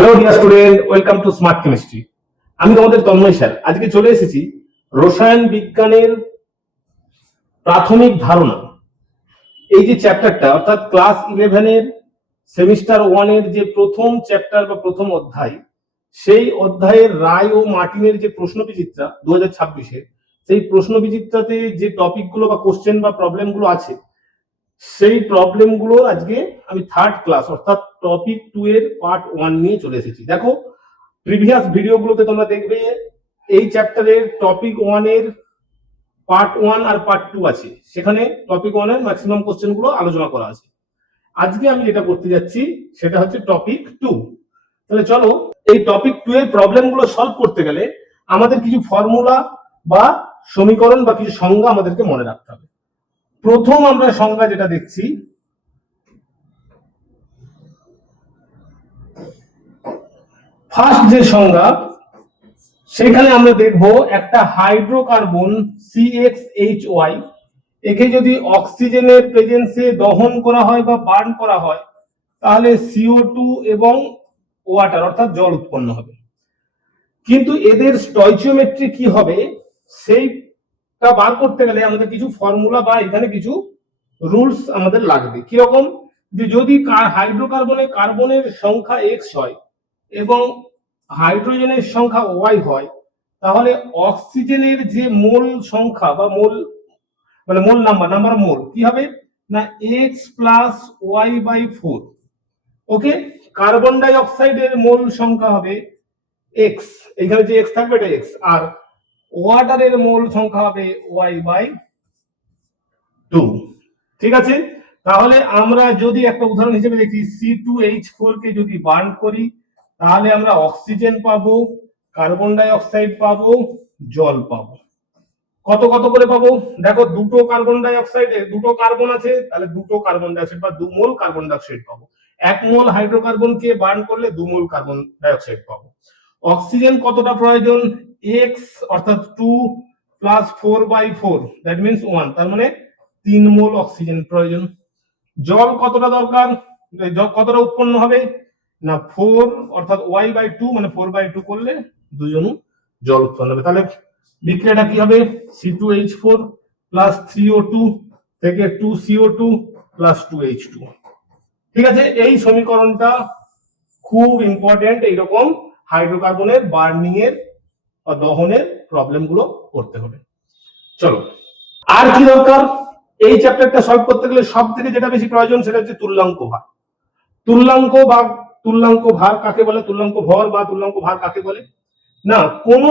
Hello dear student, welcome to smart chemistry. আমি তোমাদের Tanmoy sir. আজকে চলে এসেছি রসায়ন বিজ্ঞানের প্রাথমিক ধারণা এই যে চ্যাপ্টারটা, অর্থাৎ ক্লাস 11-এর সেমিস্টার 1-এর যে প্রথম চ্যাপ্টার বা প্রথম অধ্যায়, সেই অধ্যায়ের রায় ও মার্টিনের যে প্রশ্ন বিচিত্রা 2026-এর, সেই প্রশ্ন বিচিত্রাতে যে টপিকগুলো বা কোশ্চেন বা প্রবলেমগুলো আছে, সেই প্রবলেমগুলোর আজকে আমি থার্ড ক্লাস অর্থাৎ টপিক 2 এর পার্ট 1 নিয়ে চলে এসেছি। দেখো, প্রিভিয়াস ভিডিওগুলোতে তোমরা দেখবে এই চ্যাপ্টারের টপিক 1 এর পার্ট 1 আর পার্ট 2 আছে, সেখানে টপিক 1 এর ম্যাক্সিমাম কোশ্চেন গুলো আলোচনা করা আছে। আজকে আমি যেটা করতে যাচ্ছি সেটা হচ্ছে টপিক 2। তাহলে চলো, এই টপিক 2 এর প্রবলেম গুলো সলভ করতে গেলে আমাদের কিছু ফর্মুলা বা সমীকরণ বা কিছু সংজ্ঞা আমাদেরকে মনে রাখতে হবে। প্রথম আমরা সংজ্ঞা যেটা দেখছি, ফার্স্ট যে সংজ্ঞা, সেখানে আমরা দেখব একটা হাইড্রোকার্বন CxHy, একে যদি অক্সিজেনের প্রেজেন্সে দহন করা হয় বা বার্ন করা হয়, তাহলে CO2 এবং ওয়াটার অর্থাৎ জল উৎপন্ন হবে। কিন্তু এদের স্টয়চিওমেট্রি কি হবে সেইটা বার করতে গেলে আমাদের কিছু ফর্মুলা বা এখানে কিছু রুলস আমাদের লাগবে। কিরকম? যে যদি হাইড্রোকার্বনে কার্বনের সংখ্যা X হয় এবং হাইড্রোজেনের সংখ্যা Y হয়, তাহলে অক্সিজেনের যে মোল সংখ্যা বা মোল মানে মোল নাম্বার অফ মোল কি হবে না X প্লাস Y/4। ওকে, কার্বন ডাই অক্সাইডের মোল সংখ্যা হবে X, এখানে যে X থাকবে এটা X, আর ওয়াটারের মোল সংখ্যা হবে Y/2। ঠিক আছে, তাহলে আমরা যদি একটা উদাহরণ হিসেবে দেখি, C2H4 কে যদি বার্ন করি, তাহলে আমরা অক্সিজেন পাবো, কার্বন ডাই অক্সাইড পাবো, জল পাবো। কত কত করে পাবো? দেখো, দুটো কার্বন ডাই অক্সাইডে দুটো কার্বন আছে, তাহলে দুটো কার্বন ডাই অক্সাইড বা 2 মোল কার্বন ডাই অক্সাইড পাবো। 1 মোল হাইড্রোকার্বনকে বার্ন করলে 2 মোল কার্বন ডাই অক্সাইড পাবো। অক্সিজেন কতটা প্রয়োজন? X অর্থাৎ 2 প্লাস 4/4, দ্যাট মিন্স 1, তার মানে 3 মোল অক্সিজেন প্রয়োজন। জল কতটা দরকার? জল কতটা উৎপন্ন হবে না 4 অর্থাৎ Y/2 মানে 4/2 করলে 2 অণু জল উৎপন্ন হবে। তাহলে বিক্রিয়াটা কি হবে? C2H4 প্লাস 3O2 থেকে 2CO2 প্লাস 2H2। ঠিক আছে, এই সমীকরণটা খুব ইম্পর্টেন্ট। এইরকম হাইড্রোকার্বনের বার্নিং এর বা দহনের প্রবলেম গুলো করতে হবে। চলো, আর কি দরকার? এই চ্যাপ্টারটা সলভ করতে গেলে সব থেকে যেটা বেশি প্রয়োজন সেটা হচ্ছে তুল্যাঙ্ক ভার। তুল্যাঙ্ক ভার কাকে বলে? তুল্যাঙ্ক ভর বা তুল্যাঙ্ক ভার কাকে বলে? না, কোন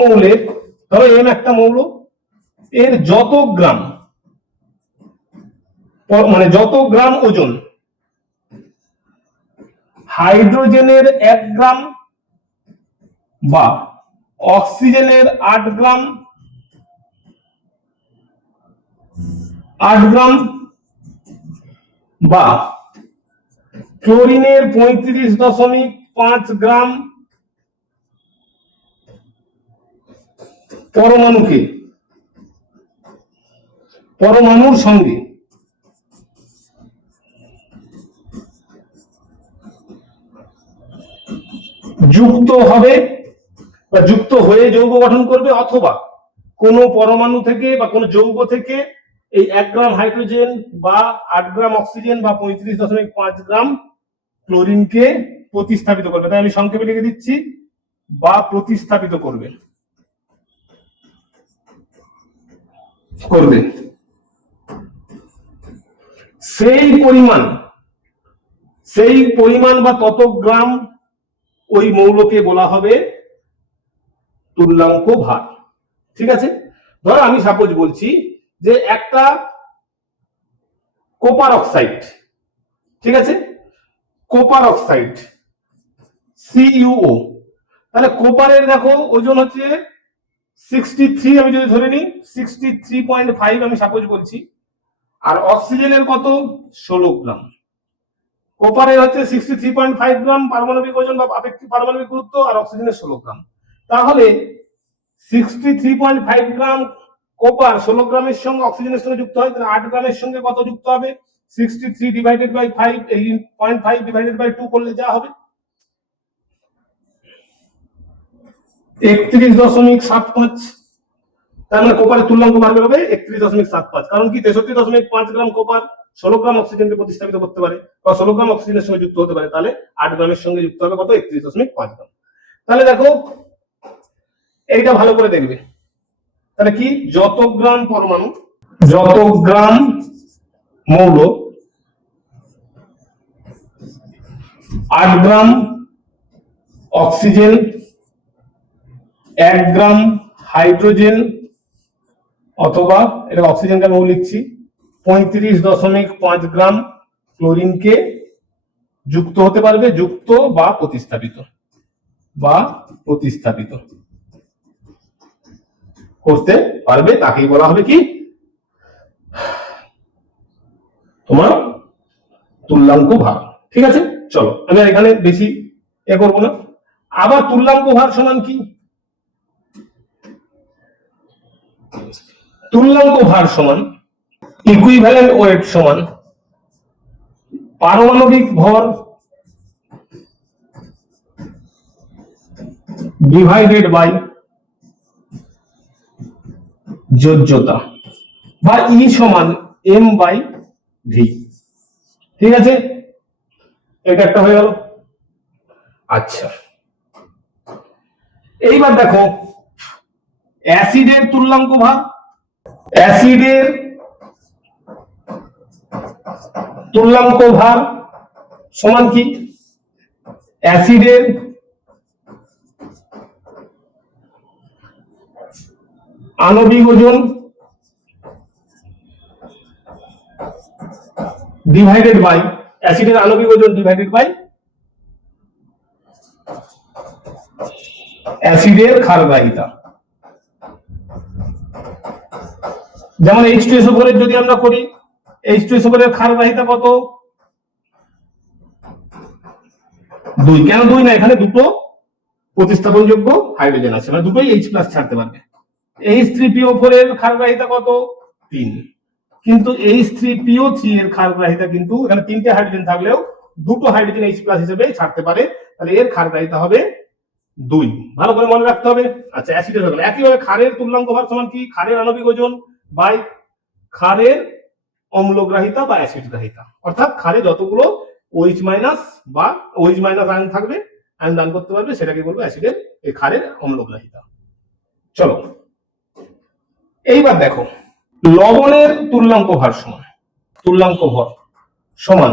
মৌলের ধরো M একটা মৌল, এর যত গ্রাম মানে যত গ্রাম ওজন হাইড্রোজেনের 1 গ্রাম বা অক্সিজেনের 8 গ্রাম বা ক্লোরিনের 35.5 গ্রাম পরমাণুর সঙ্গে যুক্ত হবে বা যুক্ত হয়ে যৌগ গঠন করবে, অথবা কোন পরমাণু থেকে বা কোন যৌগ থেকে এই 1 গ্রাম হাইড্রোজেন বা 8 গ্রাম অক্সিজেন বা 35.5 গ্রাম ক্লোরিনকে প্রতিস্থাপিত করবে। তাই আমি সংক্ষেপে লিখে দিচ্ছি, বা প্রতিস্থাপিত করবে। সেই পরিমাণ বা তত গ্রাম ওই মৌলকে বলা হবে তুল্যাঙ্ক ভার। ঠিক আছে, ধরো আমি সাপোজ বলছি যে একটা কপার অক্সাইড, ঠিক আছে, কপার অক্সাইড CuO, তাহলে কপারের দেখো ওজন হচ্ছে 63, আমি যদি ধরে নিই 63.5 আমি সাপোজ বলছি, আর অক্সিজেনের কত? 16 গ্রাম। কপারের হচ্ছে 63.5 গ্রাম পারমাণবিক ওজন বা আপেক্ষিক পারমাণবিক গুরুত্ব, আর অক্সিজেনের 16 গ্রাম। তাহলে 63.5 গ্রাম কপার 16 গ্রামের সঙ্গে অক্সিজেনের সঙ্গে যুক্ত হয়, তাহলে 8 গ্রামের সঙ্গে কত যুক্ত হবে? 63 ডিভাইডেড বাই 5 0.5 ডিভাইডেড বাই 2 করলে যা হবে 31.75। তার মানে কোপারের তুল্যাঙ্ক বার হবে 31.75, কারণ কি 63.5 গ্রাম কোপার 16 গ্রাম অক্সিজেনকে প্রতিস্থাপিত করতে পারে বা 16 গ্রাম অক্সিজেনের সঙ্গে যুক্ত হতে পারে, তাহলে 8 গ্রামের সঙ্গে যুক্ত হবে কত 31.5 গ্রাম। তাহলে দেখো এইটা ভালো করে দেখবে, তাহলে কি যত গ্রাম পরমাণু, যত গ্রাম মৌল 8 গ্রাম অক্সিজেন, 1 গ্রাম হাইড্রোজেন, অথবা এটা অক্সিজেনকে আমি লিখছি 35.5 গ্রাম ক্লোরিনকে যুক্ত হতে পারবে, যুক্ত বা প্রতিস্থাপিত করতে পারবে, তাকেই বলা হবে কি তোমার তুল্যাঙ্ক ভার। ঠিক আছে, চলো আমি এখানে বেশি করবো না। আবার তুল্যাঙ্ক ভার সমান কি? তুল্যাঙ্ক ভার সমান ইকুইভ্যালেন্ট ওয়েট সমান পারমাণবিক ভর ডিভাইডেড বাই যোজ্যতা, বা ই সমান এম বাই ভি। ঠিক আছে, এটা একটা হয়ে গেল। আচ্ছা, এইবার দেখো অ্যাসিডের তুল্যাঙ্ক ভার। অ্যাসিডের তুল্যাঙ্ক ভার সমান কি? অ্যাসিডের আণবিক ওজন ডিভাইডেড বাই অ্যাসিডের আণবিক ওজন ডিভাইডেড বাই অ্যাসিডের ক্ষারগ্রাহিতা। যেমন H2SO4 এর যদি আমরা করি, H2SO4 এর ক্ষারগ্রাহিতা কত? 2। কেন 2 না? এখানে দুটো প্রতিস্থাপনযোগ্য হাইড্রোজেন আছে, মানে দুটোই H+ ছাড়তে পারবে। H3PO4 এর ক্ষারগ্রাহিতা কত? 3। কিন্তু H3PO3 এর ক্ষারগ্রাহিতা কিন্তু এখানে তিনটে হাইড্রোজেন থাকলেও দুটো হাইড্রোজেন H+ হিসেবে ছাড়তে পারে, তাহলে এর ক্ষারগ্রাহিতা হবে 2। ভালো করে মনে রাখতে হবে। আচ্ছা, অ্যাসিডের হয়ে গেল। একইভাবে ক্ষারের তুল্যাঙ্ক ভার সমান কি? ক্ষারের আণবিক ওজন বাই ক্ষারের অম্লগ্রাহিতা বা অ্যাসিড গ্রাহিতা, অর্থাৎ ক্ষারে যতগুলো OH- বা OH- আয়ন থাকবে, আয়ন দান করতে পারবে, সেটাকে বলবো অ্যাসিডের এই ক্ষারের অম্লগ্রাহিতা। চলো এইবার দেখো লবণের তুল্যাঙ্ক ভার সমান, তুল্যাঙ্ক ভর সমান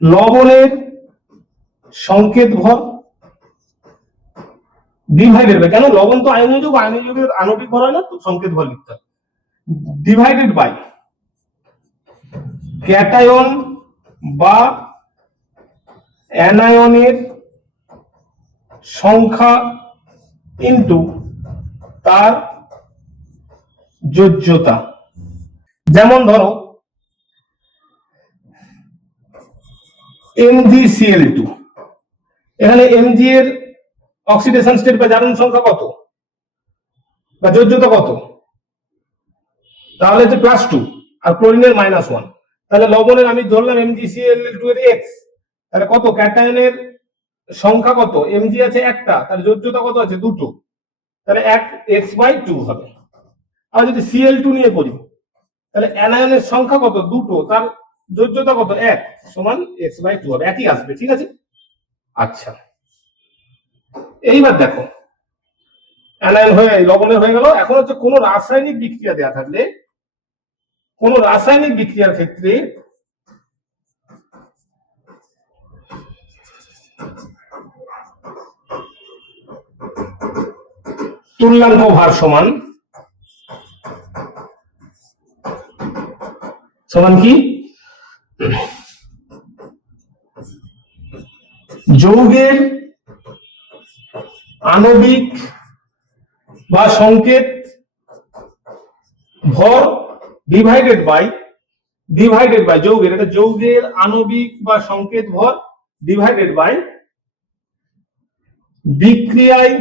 লবণের সংকেত ভর ডিভাইডেড বাই, কেন লবণ তো আয়নযোগ, আয়নযোগের আণবিক ভর হয় না, তো সংকেত ভর লিখতে হবে, ডিভাইডেড বাই ক্যাটায়ন বা অ্যানায়নের সংখ্যা ইনটু তার যোজ্যতা। যেমন ধরো MgCl2, এখানে Mg এর অক্সিডেশন স্টেট বা জারণ সংখ্যা কত বা যোজ্যতা কত? তাহলে হচ্ছে +2 আর ক্লোরিনের -1। তাহলে লবণের আমি ধরলাম MgCl2 এর x, তাহলে কত? ক্যাটায়নের সংখ্যা কত? Mg আছে একটা, তার যোজ্যতা কত আছে? 2, তাহলে 1x/2 হবে। আর যদি Cl2 নিয়ে করি, তাহলে অ্যানায়নের সংখ্যা কত? 2, তার যোজ্যতা কত? 1 সমান x/2 হবে, একই আসবে। ঠিক আছে, আচ্ছা এইবার দেখো অ্যানায়ন হয়ে লবণের হয়ে গেল। এখন হচ্ছে কোন রাসায়নিক বিক্রিয়া দেয়া থাকলে, কোন রাসায়নিক বিক্রিয়ার ক্ষেত্রে তুল্যাঙ্ক ভার সমান কি? যৌগের আণবিক বা সংকেত ভর ডিভাইডেড বাই যৌগের, এটা যৌগের আণবিক বা সংকেত ভর ডিভাইডেড বাই বিক্রিয়ায়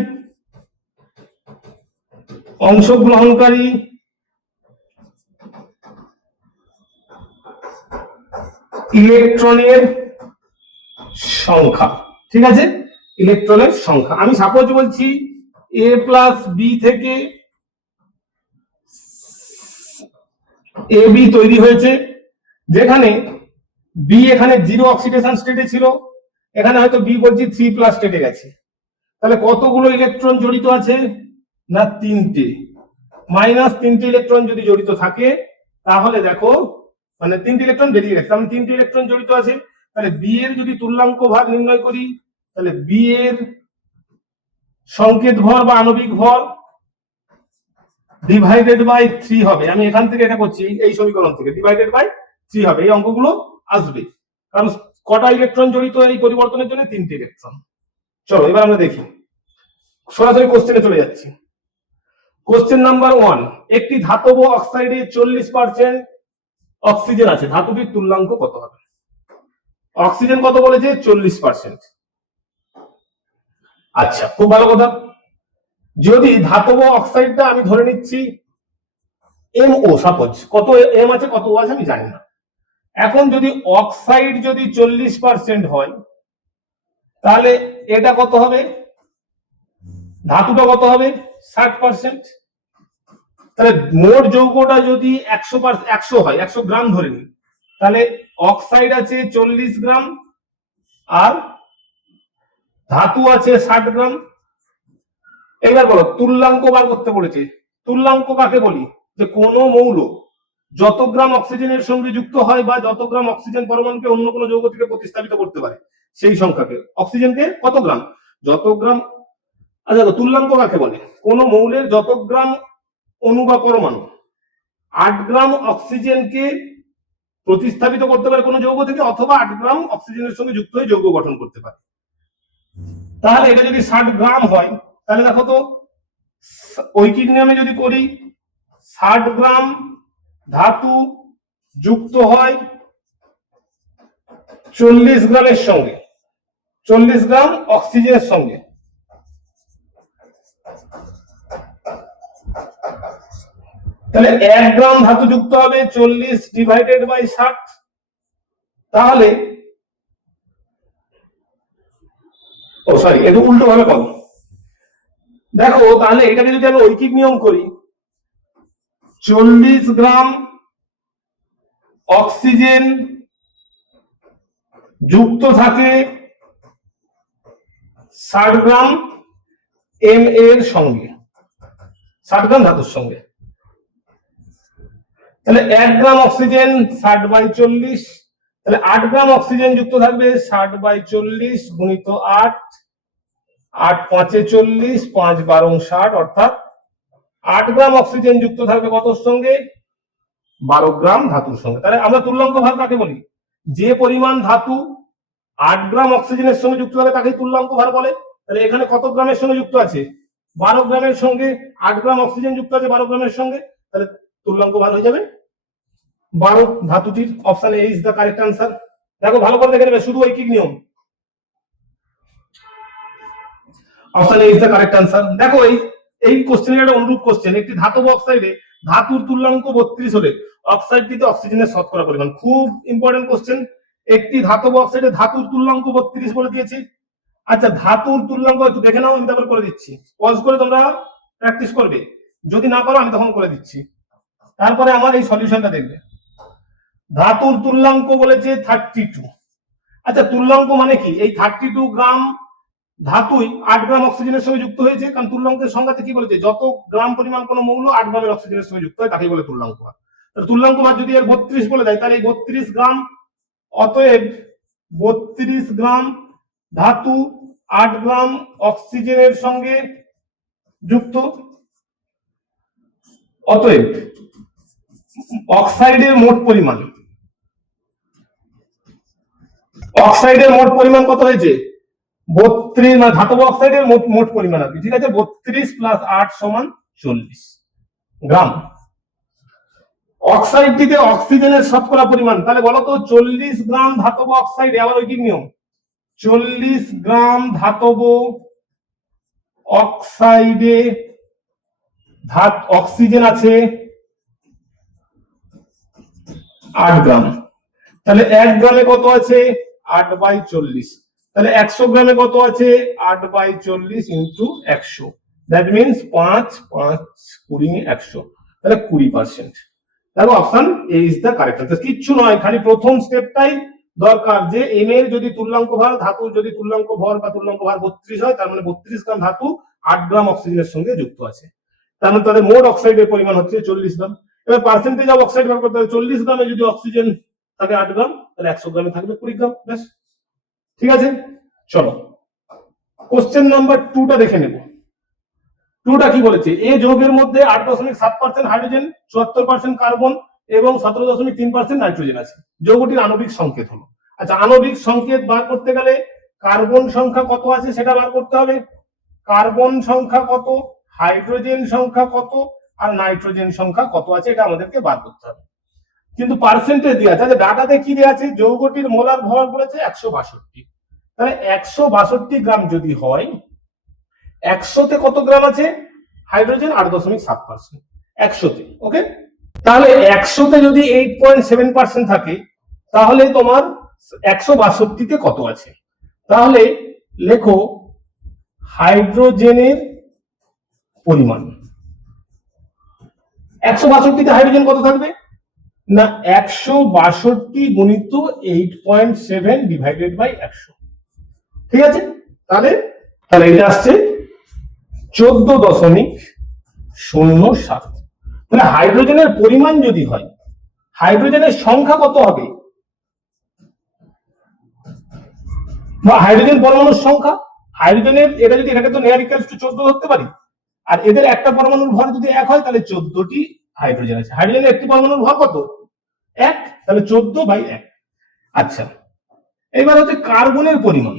অংশগ্রহণকারী ইলেকট্রনের সংখ্যা, ঠিক আছে, ইলেকট্রনের সংখ্যা। আমি সাপোজ বলছি এ প্লাস বি থেকে এ বি তৈরি হয়েছে, যেখানে বি এখানে 0 অক্সিডেশন স্টেটে ছিল, এখানে হয়তো বি বলছি 3+ স্টেটে গেছে। তাহলে কতগুলো ইলেকট্রন জড়িত আছে? না 3টে। -3টে ইলেকট্রন যদি জড়িত থাকে তাহলে দেখো, মানে 3টে ইলেকট্রন বেরিয়ে গেছে, তাহলে 3টে ইলেকট্রন জড়িত আছে। তাহলে বি এর যদি তুল্যাঙ্ক ভার নির্ণয় করি, তাহলে বি এর সংকেত ভর বা আণবিক ভর ডিভাইডেড বাই 3 হবে। আমি এখান থেকে এটা করছি, এই সমীকরণ থেকে ডিভাইডেড বাই 3 হবে, এই অঙ্কগুলো আসবে। কারণ কটা ইলেকট্রন জড়িত এই পরিবর্তনের জন্য? 3টে ইলেকট্রন। চলো এবার আমরা দেখি, সরাসরি কোশ্চেনে চলে যাচ্ছি। কোশ্চেন নাম্বার 1, একটি ধাতব অক্সাইডে 40% অক্সিজেন আছে, ধাতুটির তুল্যাঙ্ক কত হবে? অক্সিজেন কত বলেছে? 40%। আচ্ছা, খুব ভালো কথা। যদি ধাতব অক্সাইডটা আমি ধরে নিচ্ছি MO, সাপোজ, কত এম আছে কত ও আছে আমি জানি না। এখন যদি অক্সাইড যদি 40% হয়, তাহলে এটা কত হবে? ধাতুটা কত হবে? 60%। তাহলে মোট যৌগটা যদি 100 হয়, 100 গ্রাম ধরে নিই, তাহলে অক্সাইড আছে 40 গ্রাম আর ধাতু আছে 60 গ্রাম। এবার বলো তুল্যাঙ্ক বার করতে বলেছে। তুল্যাঙ্ক কাকে বলি? যে কোন মৌল যত গ্রাম অক্সিজেনের সঙ্গে যুক্ত হয় বা যত গ্রাম অক্সিজেন পরমাণুকে অন্য কোনো যৌগ থেকে প্রতিস্থাপিত করতে পারে, সেই সংখ্যাকে, অক্সিজেনকে কত গ্রাম, যত গ্রাম। আচ্ছা, তুল্যাঙ্ক কাকে বলে? কোন মৌলের যত গ্রাম অণু বা পরমাণু 8 গ্রাম অক্সিজেনকে প্রতিস্থাপিত করতে পারে কোনো যৌগ থেকে, অথবা 8 গ্রাম অক্সিজেনের সঙ্গে যুক্ত হয়ে যৌগ গঠন করতে পারে। তাহলে এটা যদি 60 গ্রাম হয়, তাহলে দেখো তো ঐকিক নিয়মে যদি করি, 60 গ্রাম ধাতু যুক্ত হয় 40 গ্রামের সঙ্গে, 40 গ্রাম অক্সিজেনের সঙ্গে। তাহলে 1 গ্রাম ধাতু যুক্ত হবে 40 ডিভাইডেড বাই 60। তাহলে একটু উল্টো ভাবে পাবো। দেখো তাহলে এটাকে যদি আমি ঐকিক নিয়ম করি, 40 গ্রাম অক্সিজেন যুক্ত থাকে 60 গ্রাম এম এর সঙ্গে, 60 গ্রাম ধাতুর সঙ্গে। তাহলে 1 গ্রাম অক্সিজেন 60/40, তাহলে 8 গ্রাম অক্সিজেন যুক্ত থাকবে 60/40 গুণিত 8, 8 5 40, 5 12 60, অর্থাৎ 8 গ্রাম অক্সিজেন যুক্ত থাকবে কতর সঙ্গে? 12 গ্রাম ধাতুর সঙ্গে। তাহলে আমরা তুল্যাঙ্ক ভার কাকে বলি? যে পরিমাণ ধাতু 8 গ্রাম অক্সিজেনের সঙ্গে যুক্ত হবে তাকে তুল্যাঙ্ক ভার বলে। তাহলে এখানে কত গ্রামের সঙ্গে যুক্ত আছে? 12 গ্রামের সঙ্গে 8 গ্রাম অক্সিজেন যুক্ত আছে 12 গ্রামের সঙ্গে, তাহলে তুল্যাঙ্ক ভার হয়ে যাবে 12 ধাতুটির। Option A is the correct answer. দেখো ভালো করে দেখে নেবে, শুধু ঐকিক নিয়ম। Option A is the correct answer. দেখো এই কোশ্চেনের একটা অনুরূপ কোশ্চেন, একটি ধাতব অক্সাইডে ধাতুর তুল্যাঙ্ক 32 হলে অক্সাইডটিতে অক্সিজেনের শতকরা পরিমাণ। খুব ইম্পর্টেন্ট কোশ্চেন। একটি ধাতব অক্সাইডে ধাতুর তুল্যাঙ্ক 32 বলে দিয়েছি। আচ্ছা, ধাতুর তুল্যাঙ্ক একটু দেখে নাও, আমি তারপর করে দিচ্ছি। পজ করে তোমরা প্র্যাকটিস করবে, যদি না পারো আমি তখন করে দিচ্ছি, তারপরে আমার এই সলিউশনটা দেখবে। ধাতুর তুল্যাঙ্ক বলেছে 32। আচ্ছা, তুল্যাঙ্ক মানে কি? এই 32 গ্রাম ধাতুই 8 গ্রাম অক্সিজেনের সঙ্গে যুক্ত হয়েছে, কারণ তুল্যাঙ্কের সংজ্ঞাতে কি বলেছে? যত গ্রাম পরিমাণ কোনো মৌল 8 গ্রামের অক্সিজেনের সঙ্গে যুক্ত হয় তাকেই বলে তুল্যাঙ্ক ভার। তুল্যাঙ্ক ভার যদি এর 32 বলে দেয়, তাহলে এই 32 গ্রাম, অতএব 32 গ্রাম ধাতু 8 গ্রাম অক্সিজেনের সঙ্গে যুক্ত। অতএব অক্সাইডের মোট পরিমাণ, অক্সাইডের মোট পরিমাণ কত হয়েছে? 32, মানে ধাতব অক্সাইডের মোট পরিমাণ আর কি, ঠিক আছে? 32 + 8 = 40 গ্রাম। অক্সাইডটিতে অক্সিজেনের শতকরা পরিমাণ, তাহলে বলো তো 40 গ্রাম ধাতব অক্সাইডে, আবার ঐকিক নিয়ম, 40 গ্রাম ধাতব অক্সাইডে অক্সিজেন আছে 8 গ্রাম, তাহলে 1 গ্রামে কত আছে 8/40, তাহলে 100 গ্রামে কত আছে 8/40 ইন্টু 100, দ্যাট মিনস 5 5 20 100, তাহলে 20%। দেখো option A is the correct answer. কিচ্ছু নয়, খালি প্রথম স্টেপটাই দরকার যে এম এর যদি তুল্যাঙ্ক ভার, ধাতুর যদি তুল্যাঙ্ক ভর বা তুল্যাঙ্ক ভার 32 হয়, তার মানে 32 গ্রাম ধাতু 8 গ্রাম অক্সিজেনের সঙ্গে যুক্ত আছে, তার মানে তাদের মোট অক্সাইডের পরিমাণ হচ্ছে 40 গ্রাম। এবার পার্সেন্টেজ অফ অক্সাইড বার করতে হবে, 40 গ্রামে যদি অক্সিজেন থাকে 8 গ্রাম, তাহলে 100 গ্রামে থাকবে 20 গ্রাম, ব্যাস। ঠিক আছে, চলো কোশ্চেন নাম্বার 2টা দেখে নেব। 2টা কি বলেছে, এ যৌগের মধ্যে 8.7% হাইড্রোজেন, 74% কার্বন এবং 17.3% নাইট্রোজেন আছে। যৌগটির আণবিক সংকেত হলো। আচ্ছা, আণবিক সংকেত বার করতে গেলে কার্বন সংখ্যা কত আছে সেটা বার করতে হবে। কার্বন সংখ্যা কত, হাইড্রোজেন সংখ্যা কত, আর নাইট্রোজেন সংখ্যা কত আছে এটা আমাদেরকে বার করতে হবে। কিন্তু পার্সেন্টেজ দেওয়া আছে, ডাটাতে কি দেওয়া আছে, যৌগটির মোলার ভর বলেছে 162, তাহলে 162 গ্রাম যদি হয়, 100তে কত গ্রাম আছে হাইড্রোজেন 8.7%, 100তে। ওকে, তাহলে 100তে যদি 8.7% থাকে, তাহলে তোমার 162তে কত আছে, তাহলে লেখো হাইড্রোজেনের পরিমাণ। 162তে হাইড্রোজেন কত থাকবে না 162 গুণিত 8.7 ডিভাইডেড বাই 100। ঠিক আছে, তাহলে এটা আসছে 14.07। তাহলে হাইড্রোজেনের পরিমাণ যদি হয়, হাইড্রোজেনের সংখ্যা কত হবে, বা হাইড্রোজেন পরমাণুর সংখ্যা, হাইড্রোজেনের এটা যদি এটাকে তো নেয়ার ইকুয়ালস টু 14 ধরতে পারি, আর এদের একটা পরমাণুর ভর যদি 1 হয়, তাহলে 14টি হাইড্রোজেন আছে। হাইড্রোজেনের একটি পরমাণুর ভর কত 1, তাহলে 14/1। আচ্ছা, এবার হচ্ছে কার্বনের পরিমাণ।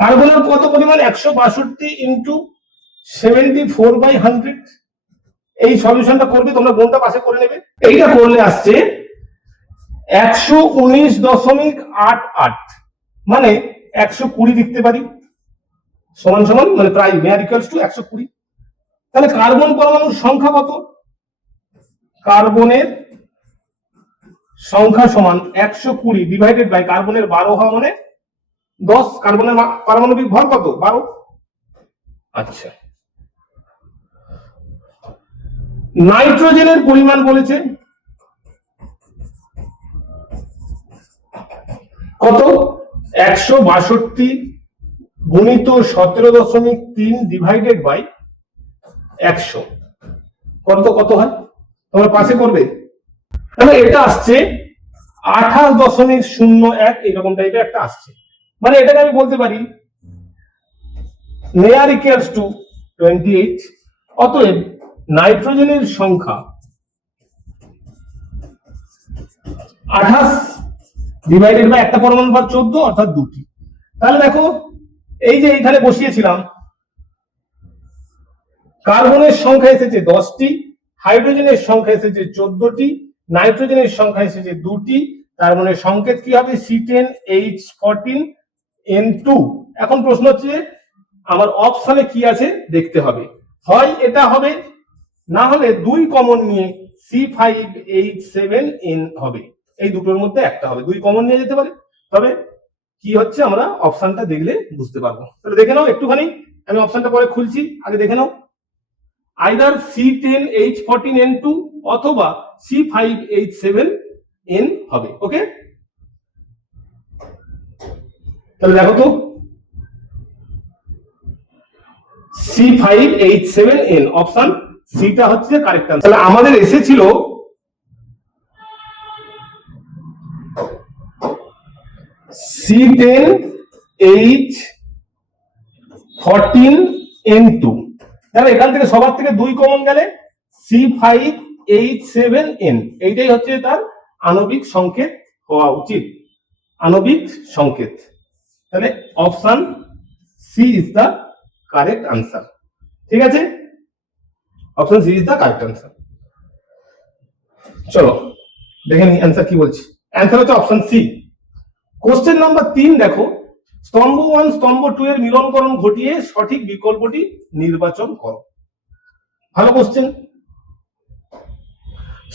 কার্বনের কত পরিমাণ 162 ইন্টু 74/100। এই সলিউশনটা করবে, তোমরা গুণটা পাশে করে নেবে। এইটা করলে আসছে 119.88, মানে 120 লিখতে পারি, সমান সমান মানে প্রায় নেয়ার ইকুয়ালস টু 120। তাহলে কার্বন পরমাণুর সংখ্যা কত, কার্বনের সংখ্যা সমান 120 ডিভাইডেড বাই কার্বনের 12 হওয়া মানে 10, কার্বনের পারমাণবিক ভর কত 12। আচ্ছা, নাইট্রোজেনের পরিমাণ বলেছে কত 162 গুণিত 17.3 ডিভাইডেড বাই 100, কত হয় তোমরা পাশে করবে। তাহলে এটা আসছে 28.01, এরকম টাইপের একটা আসছে। মানে এটাকে আমি বলতে পারি নেয়ার ইকুয়ালস টু 28। অতএব নাইট্রোজেনের সংখ্যা 28 ডিভাইডেড বাই একটা পরমাণু ভর 14, অর্থাৎ 2টি। তাহলে দেখো এই যে এইখানে বসিয়েছিলাম, কার্বনের সংখ্যা এসেছে 10টি, হাইড্রোজেনের সংখ্যা এসেছে 14টি, নাইট্রোজেনের সংখ্যা এসেছে 2টি, তার মানে সংকেত কি হবে C10H14N2। এখন প্রশ্ন হচ্ছে আমার অপশনে কি আছে দেখতে হবে, হয় এটা হবে, না হলে 2 কমন নিয়ে C5H7N হবে, এই দুটোর মধ্যে একটা হবে, 2 কমন নিয়ে যেতে পারে। তবে কি হচ্ছে আমরা অপশনটা দেখলে বুঝতে পারবো। তাহলে দেখে নাও একটুখানি, আমি অপশনটা পরে খুলছি, আগে দেখে নাও। আইদার C10H14N2 অথবা C5H7N হবে। ওকে, তাহলে দেখো তো C5H7N, অপশন সিটা হচ্ছে কারেক্ট আনসার। তাহলে আমাদের এসেছিল C10H14N2, তাহলে এখান থেকে সবার থেকে 2 কমন গেলে C5H7N, এইটাই হচ্ছে তার আণবিক সংকেত হওয়া উচিত, আণবিক সংকেত। তাহলে option C is the correct answer. ঠিক আছে, option C is the correct answer. চলো দেখে নি অ্যান্সার কি বলছে। অ্যান্সার হচ্ছে অপশন সি। কোশ্চেন নাম্বার 3 দেখো, স্তম্ভ 1 স্তম্ভ 2 এর মিলনকরণ ঘটিয়ে সঠিক বিকল্পটি নির্বাচন করো। ভালো কোশ্চেন।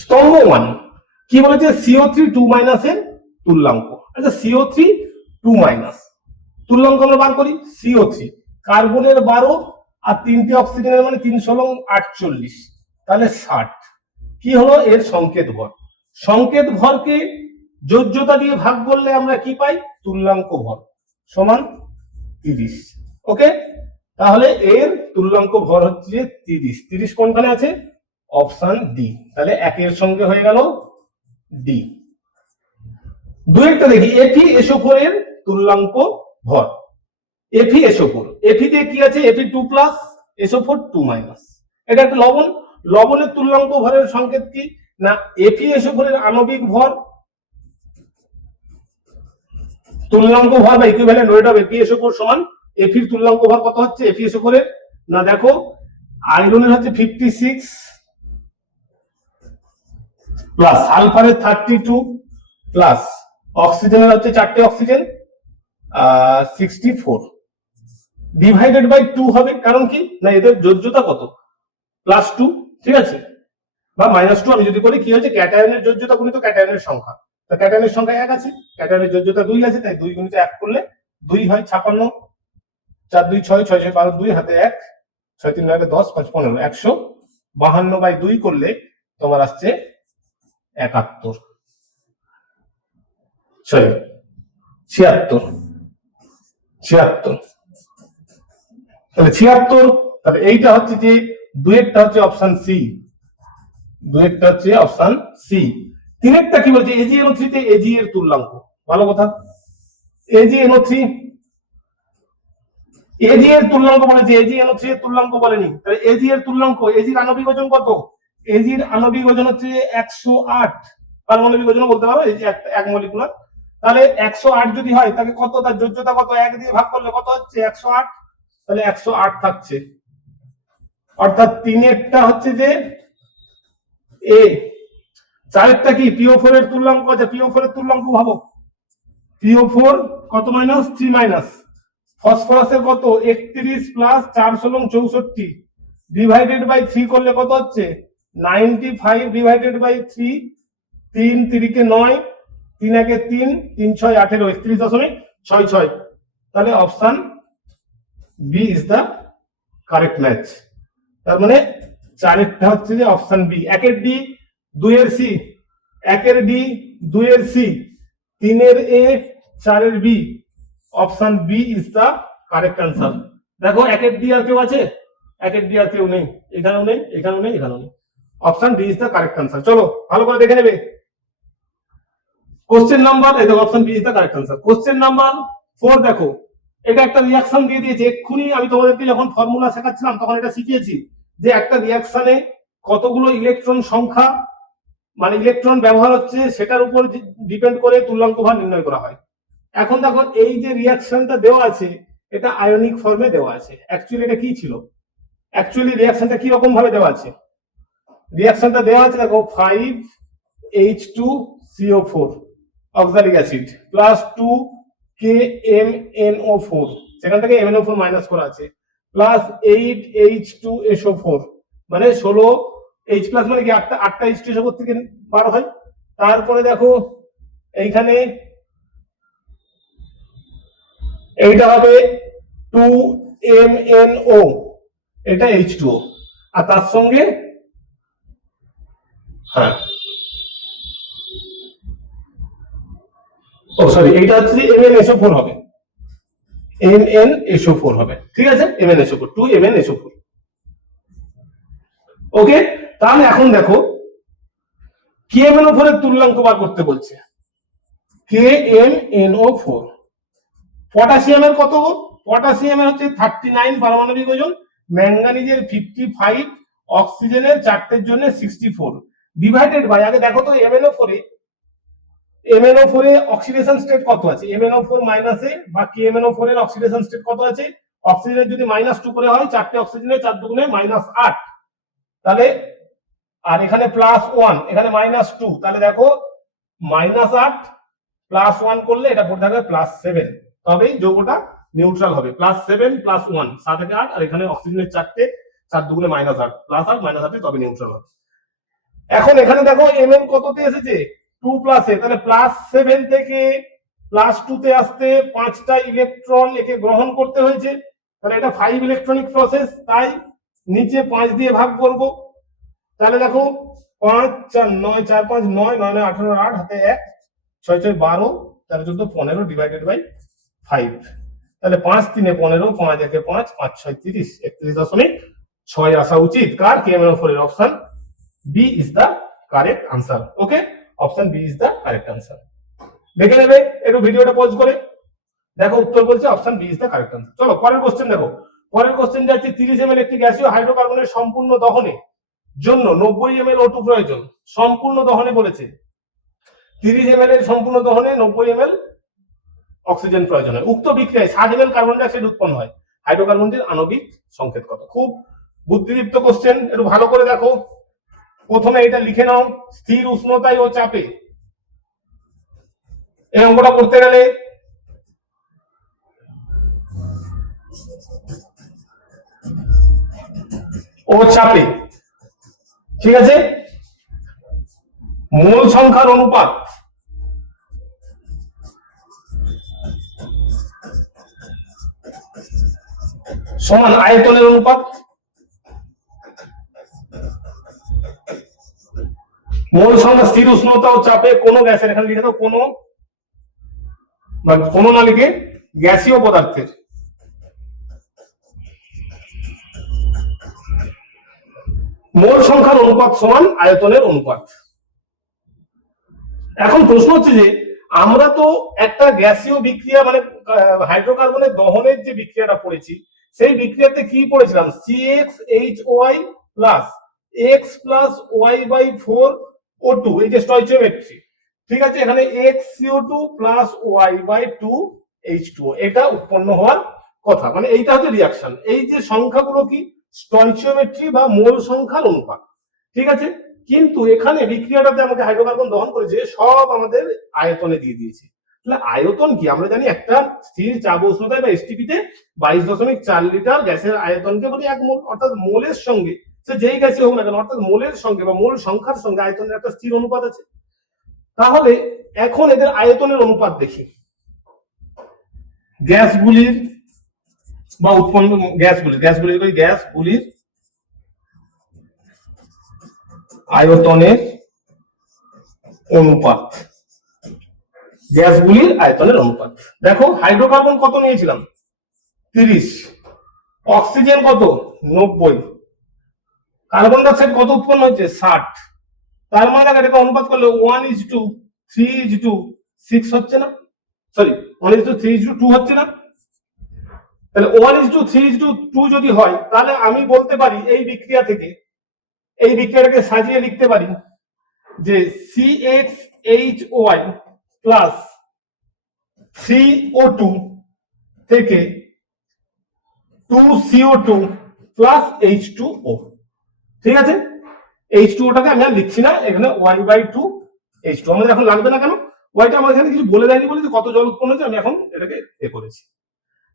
স্তম্ভ 1, কি বলেছে CO3 2- এর তুল্যাঙ্ক। আচ্ছা CO3 2- তুল্যাঙ্ক আমরা বার করি। CO3 কার্বনের 12 আর 3টে অক্সিজেনের মানে 3 × 48, তাহলে 60। কি হলো এর সংকেত ভর। সংকেত ভরকে যোজ্যতা দিয়ে ভাগ করলে আমরা কি পাই, তুল্যাঙ্ক ভর সমান 30। ওকে, তাহলে এর তুল্যাঙ্ক ভর হচ্ছে 30। 30 কোনখানে আছে, অপশন ডি। তাহলে একের সঙ্গে হয়ে গেল ডি। দুইটা দেখি FeSO4 এর তুল্যাঙ্ক ভর। FeSO4, Fe তে কি আছে, Fe2+, SO4 2-। এটা একটা লবণ, লবণের তুল্যাঙ্ক ভরের সংকেত কি না, FeSO4 এর আণবিক ভর তুল্যাঙ্ক ভর বা ইকুইভ্যালেন্ট ওয়েট অফ FeSO4 সমান Fe এর তুল্যাঙ্ক ভর কত হচ্ছে FeSO4 এর, না দেখো আয়রনের হচ্ছে 56 প্লাস সালফারের 32 প্লাস অক্সিজেনের হচ্ছে 4টে অক্সিজেন 64 ডিভাইডেড বাই 2 হবে। কারণ কি না এদের যোজ্যতা কত, +2, ঠিক আছে, বা -2 আমি যদি করি কি হচ্ছে ক্যাটায়নের যোজ্যতা গুণিত ক্যাটায়নের সংখ্যা। তো ক্যাটায়নের সংখ্যা 1 আছে, ক্যাটায়নের যোজ্যতা 2 আছে, তাই 2 × 1 করলে 2 হয় 56, 4 2 6 6 6 12 2 হাতে 1 6 3 9 10 5 15 152/2 করলে তোমার আসছে 71, সরি 76, 76। তাহলে 76, তাহলে এইটা হচ্ছে যে দুইটা হচ্ছে অপশন সি, দুইটা হচ্ছে অপশন সি। তিনেরটা কি বলছে AgNO3 তে Ag এর তুল্যাঙ্ক, ভালো কথা। AgNO3 Ag এর তুল্যাঙ্ক বলেছে, AgNO3 এর তুল্যাঙ্ক বলেনি। তাহলে Ag এর তুল্যাঙ্ক, Ag এর আণবিক ওজন কত, Ag এর আণবিক ওজন হচ্ছে 108, পারমাণবিক ওজন বলতে পারো, এই যে এক মলিকুলার। তাহলে 108 যদি হয় তাহলে কত, তার যোজ্যতা কত, 1 দিয়ে ভাগ করলে কত হচ্ছে 108, তাহলে 108 থাকছে। অর্থাৎ তিনেরটা হচ্ছে যে এ। চারেরটা কি PO4 এর তুল্যাঙ্ক আছে, PO4 এর তুল্যাঙ্ক ভাবো, PO4 কত -3- ফসফরাসের কত 31 প্লাস 4 × 64 ডিভাইডেড বাই 3 করলে কত হচ্ছে 95 ডিভাইডেড বাই 3, 3 3 কে 9, 3 1 3, 3 6 18, 31.66। তাহলে option B is the correct match. তার মানে চারেরটা হচ্ছে যে অপশন বি। একের ডি, দুইয়ের সি, একের ডি, দুইয়ের সি, তিনের এ, চারের B, option B is the correct answer. দেখো একের ডি আর কেউ আছে, একের ডি আর কেউ নেই, এখানেও নেই, এখানেও নেই, এখানেও নেই। Option D is the correct answer. চলো ভালো করে দেখে নেবে কোশ্চেন নাম্বার, এই দেখো option B is the correct answer. Question number 4 দেখো, এটা একটা রিঅ্যাকশন দিয়ে দিয়েছে। এক্ষুনি আমি তোমাদেরকে যখন ফর্মুলা শেখাচ্ছিলাম তখন এটা শিখিয়েছি যে একটা রিঅ্যাকশনে কতগুলো ইলেকট্রন সংখ্যা মানে ইলেকট্রন ব্যবহার হচ্ছে সেটার উপর ডিপেন্ড করে তুল্যাঙ্ক ভর নির্ণয় করা হয়। এখন দেখো এই যে রিঅ্যাকশনটা দেওয়া আছে এটা আয়নিক ফর্মে দেওয়া আছে। অ্যাকচুয়ালি এটা কি ছিল, অ্যাকচুয়ালি রিঅ্যাকশনটা কি রকম ভাবে দেওয়া আছে, রিঅ্যাকশনটা দেওয়া আছে দেখো 5H2CO4 oxalic acid plus 2KMNO4, সেখান থেকে MnO4 মাইনাস করা আছে, প্লাস 8H2SO4 মানে 16H প্লাস মানে কি 8টা H2SO4 থেকে বার হয়। তারপরে দেখো এইখানে এইটা হবে 2MnO, এটা H2O, আর তার সঙ্গে হ্যাঁ ও সরি এইটা হচ্ছে MnSO4 হবে, MnSO4 হবে, ঠিক আছে, MnSO4 2MnSO4। ওকে, তাহলে এখন দেখো KMnO4 এর তুল্যাঙ্ক বার করতে বলছে। KMnO4 পটাশিয়ামের কত, পটাশিয়ামের হচ্ছে 39 পারমাণবিক ওজন, ম্যাঙ্গানিজের 55, অক্সিজেনের 4টের জন্য 64 ডিভাইডেড বাই, আগে দেখো তো MnO4 এ অক্সিডেশন স্টেট কত আছে, MnO4 মাইনাসে বা KMnO4 এর অক্সিডেশন স্টেট কত আছে, অক্সিজেনের যদি -2 করে হয় 4টে অক্সিজেনের 4 দুগুণে -8, তাহলে আর এখানে +1 এখানে -2, তাহলে দেখো -8 +1 করলে এটা পড়ে থাকবে +7, তবেই যৌগটা নিউট্রাল হবে। +7 +1 7 থেকে 8, আর এখানে অক্সিজেনের 4টে 4 দুগুণে -8 +8 -8 তবে নিউট্রাল হবে। এখন এখানে দেখো mn কততে এসেছে 2 প্লাসে, তাহলে +7 থেকে +2 তে আসতে 5টা ইলেকট্রন একে গ্রহণ করতে হয়েছে, তাহলে এটা 5 ইলেকট্রনিক প্রসেস, তাই নিচে 5 দিয়ে ভাগ করব। তাহলে দেখো 5 4 9 4 5 9 9 9 18 8 হাতে 1 6 6 12 13 14 15 ডিভাইডেড বাই 5, তাহলে 5 3 15 5 1 5 5 6 30 31.6 আসা উচিত কার KMnO4 এর option B is the correct answer. Okay, option B is the correct answer. দেখে নেবে একটু ভিডিওটা পজ করে, দেখো উত্তর বলছে option B is the correct answer. চলো পরের কোশ্চেন দেখো, পরের কোশ্চেন যাচ্ছে 30 ml একটি গ্যাসীয় হাইড্রোকার্বনের সম্পূর্ণ দহনে জন্য 90 ml O2 প্রয়োজন। সম্পূর্ণ দহনে বলেছে 30 ml এর সম্পূর্ণ দহনে 90 ml অক্সিজেন প্রয়োজন হয়। উক্ত বিক্রিয়ায় 60 ml কার্বন ডাই অক্সাইড উৎপন্ন হয়। হাইড্রোকার্বনটির আণবিক সংকেত কত? খুব বুদ্ধিদীপ্ত কোশ্চেন, একটু ভালো করে দেখো। প্রথমে এটা লিখে নাও, স্থির উষ্ণতায় ও চাপে এই অঙ্কটা করতে গেলে ও চাপে, ঠিক আছে, মোল সংখ্যার অনুপাত সমান আয়তনের অনুপাত। মোল সংখ্যা স্থির উষ্ণতা ও চাপে কোন গ্যাসের, এখানে লিখে দাও কোন, বা কোন না লিখে গ্যাসীয় পদার্থের মোল সংখ্যার অনুপাত সমান আয়তনের অনুপাত। এখন প্রশ্ন হচ্ছে যে আমরা তো একটা গ্যাসীয় বিক্রিয়া মানে হাইড্রোকার্বনের দহনের যে বিক্রিয়াটা পড়েছি, সেই বিক্রিয়াতে কি পড়েছিলাম CxHOI plus x plus y/4 O2, এই যে স্টয়চিওমেট্রি, ঠিক আছে, এখানে xCO2 প্লাস y/2 H2O এটা উৎপন্ন হওয়ার কথা, মানে এইটা হচ্ছে রিয়াকশন। এই যে সংখ্যাগুলো কি স্টয়চিওমেট্রি বা মোল সংখ্যার অনুপাত, ঠিক আছে, কিন্তু এখানে বিক্রিয়াটাতে আমাকে হাইড্রোকার্বন দহন করেছে সব আমাদের আয়তনে দিয়ে দিয়েছে। তাহলে আয়তন কি আমরা জানি, একটা স্থির চাপ উষ্ণতায় বা এসটিপি তে 22.4 লিটার গ্যাসের আয়তনকে বলি 1 মোল, অর্থাৎ মোলের সঙ্গে সে যেই গ্যাসই হোক না কেন, অর্থাৎ মোলের সঙ্গে বা মোল সংখ্যার সঙ্গে আয়তনের একটা স্থির অনুপাত আছে। তাহলে এখন এদের আয়তনের অনুপাত দেখি। গ্যাসগুলির বা উৎপন্ন গ্যাসগুলির আয়তনের অনুপাত, গ্যাসগুলির আয়তনের অনুপাত। দেখো হাইড্রোকার্বন কত নিয়েছিলাম 30, অক্সিজেন কত 90, কার্বন ডাই অক্সাইড কত উৎপন্ন হচ্ছে 60, তার মানে এটাকে অনুপাত করলে 1:3:6 হচ্ছে না, সরি 1:3:2 হচ্ছে না। তাহলে 1:3:2 যদি হয়, তাহলে আমি বলতে পারি এই বিক্রিয়া থেকে এই বিক্রিয়াটাকে সাজিয়ে লিখতে পারি যে CxHOI প্লাস 3O2 থেকে 2CO2 প্লাস H2O, ঠিক আছে, H2ওটাকে আমি আর লিখছি না, এখানে y/2 H2 আমাদের এখন লাগবে না, কেন ওয়াইটা আমার এখানে কিছু বলে দেয়নি বলে যে কত জল উৎপন্ন হচ্ছে, আমি এখন এটাকে এ করেছি।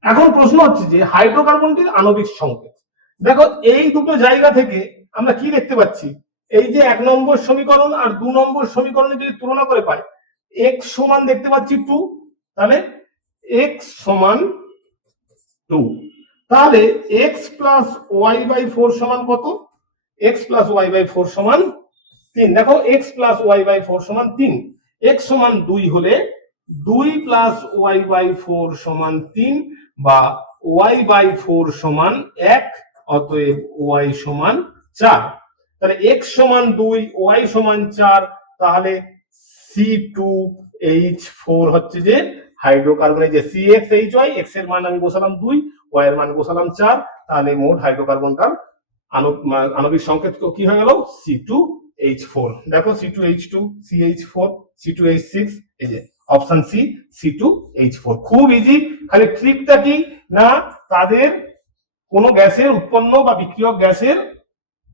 এখন প্রশ্ন হচ্ছে যে হাইড্রোকার্বনটির আণবিক সংকেত। দেখো এই দুটো জায়গা থেকে আমরা কি দেখতে পাচ্ছি, এই যে 1 নম্বর সমীকরণ আর 2 নম্বর সমীকরণে যদি তুলনা করে পাই, x সমান দেখতে পাচ্ছি 2, তাহলে x সমান 2, তাহলে x প্লাস y/4 সমান কত, x প্লাস y/4 সমান 3। দেখো x প্লাস y/4 সমান 3, x সমান 2 হলে 2 প্লাস y/4 সমান 3 বা y/4 সমান 1, অতএব y সমান 4। তাহলে x সমান 2, y সমান 4, তাহলে C2H4 হচ্ছে যে হাইড্রোকার্বনের যে CxHOI, x এর মান আমি বসালাম 2, y এর মান বসালাম 4, তাহলে মোট হাইড্রোকার্বনটার আণবিক সংকেত কি হয়ে গেল C2H4। দেখো C2H2, CH4, C2H6, এই যে অপশন সি C2H4। খুব ইজি, খালি ট্রিকটা কি না, তাদের কোন গ্যাসের উৎপন্ন বা বিক্রিয়ক গ্যাসের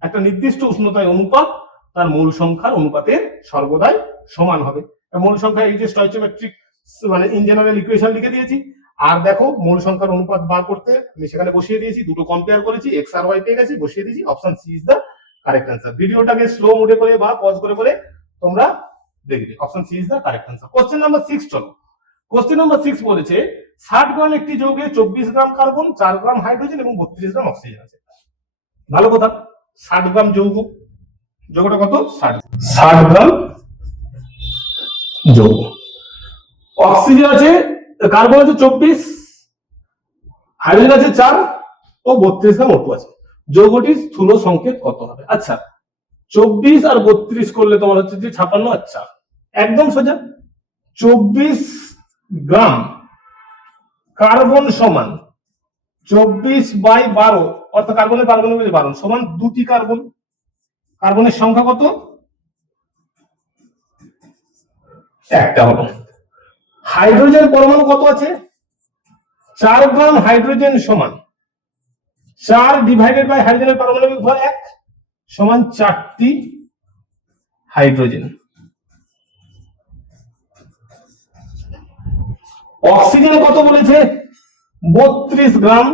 একটা নির্দিষ্ট উষ্ণতায় অনুপাত তার মোল সংখ্যার অনুপাতের সর্বদাই সমান হবে। মোল সংখ্যা এই যে স্টয়চিওমেট্রিক মানে ইন জেনারেল ইকুয়েশন লিখে দিয়েছি, আর দেখো মোল সংখ্যার অনুপাত বার করতে আমি সেখানে বসিয়ে দিয়েছি, দুটো কম্পেয়ার করেছি, x আর y পেয়ে গেছি, বসিয়ে দিয়েছি, option C is the correct answer. ভিডিওটাকে স্লো মোডে করে বা পজ করে করে তোমরা দেখবে, option C is the correct answer. Question number 6 চলো। কোশ্চেন নাম্বার 6 বলেছে 60 গ্রাম একটি যৌগে 24 গ্রাম কার্বন, 4 গ্রাম হাইড্রোজেন এবং 32 গ্রাম অক্সিজেন আছে। ভালো কথা, 60 গ্রাম যৌগ, যৌগটা কত? 60 গ্রাম যৌগ, অক্সিজেন আছে, কার্বন আছে 24, হাইড্রোজেন আছে 4 ও 32 গ্রাম O2 আছে। যৌগটির স্থূল সংকেত কত হবে? আচ্ছা, 24 আর 32 করলে তোমার হচ্ছে যে 56। আচ্ছা, একদম সোজা, 24 গ্রাম কার্বন সমান 24/12, অর্থাৎ কার্বনের পারমাণবিক 12 সমান 2টি কার্বন। কার্বনের সংখ্যা কত? একটা হলো। হাইড্রোজেন পরমাণু কত আছে? 4 গ্রাম হাইড্রোজেন সমান 4 ডিভাইডেড বাই হাইড্রোজেনের পারমাণবিক ভর 1 সমান 4টি হাইড্রোজেন। অক্সিজেন কত বলেছে? 32 গ্রাম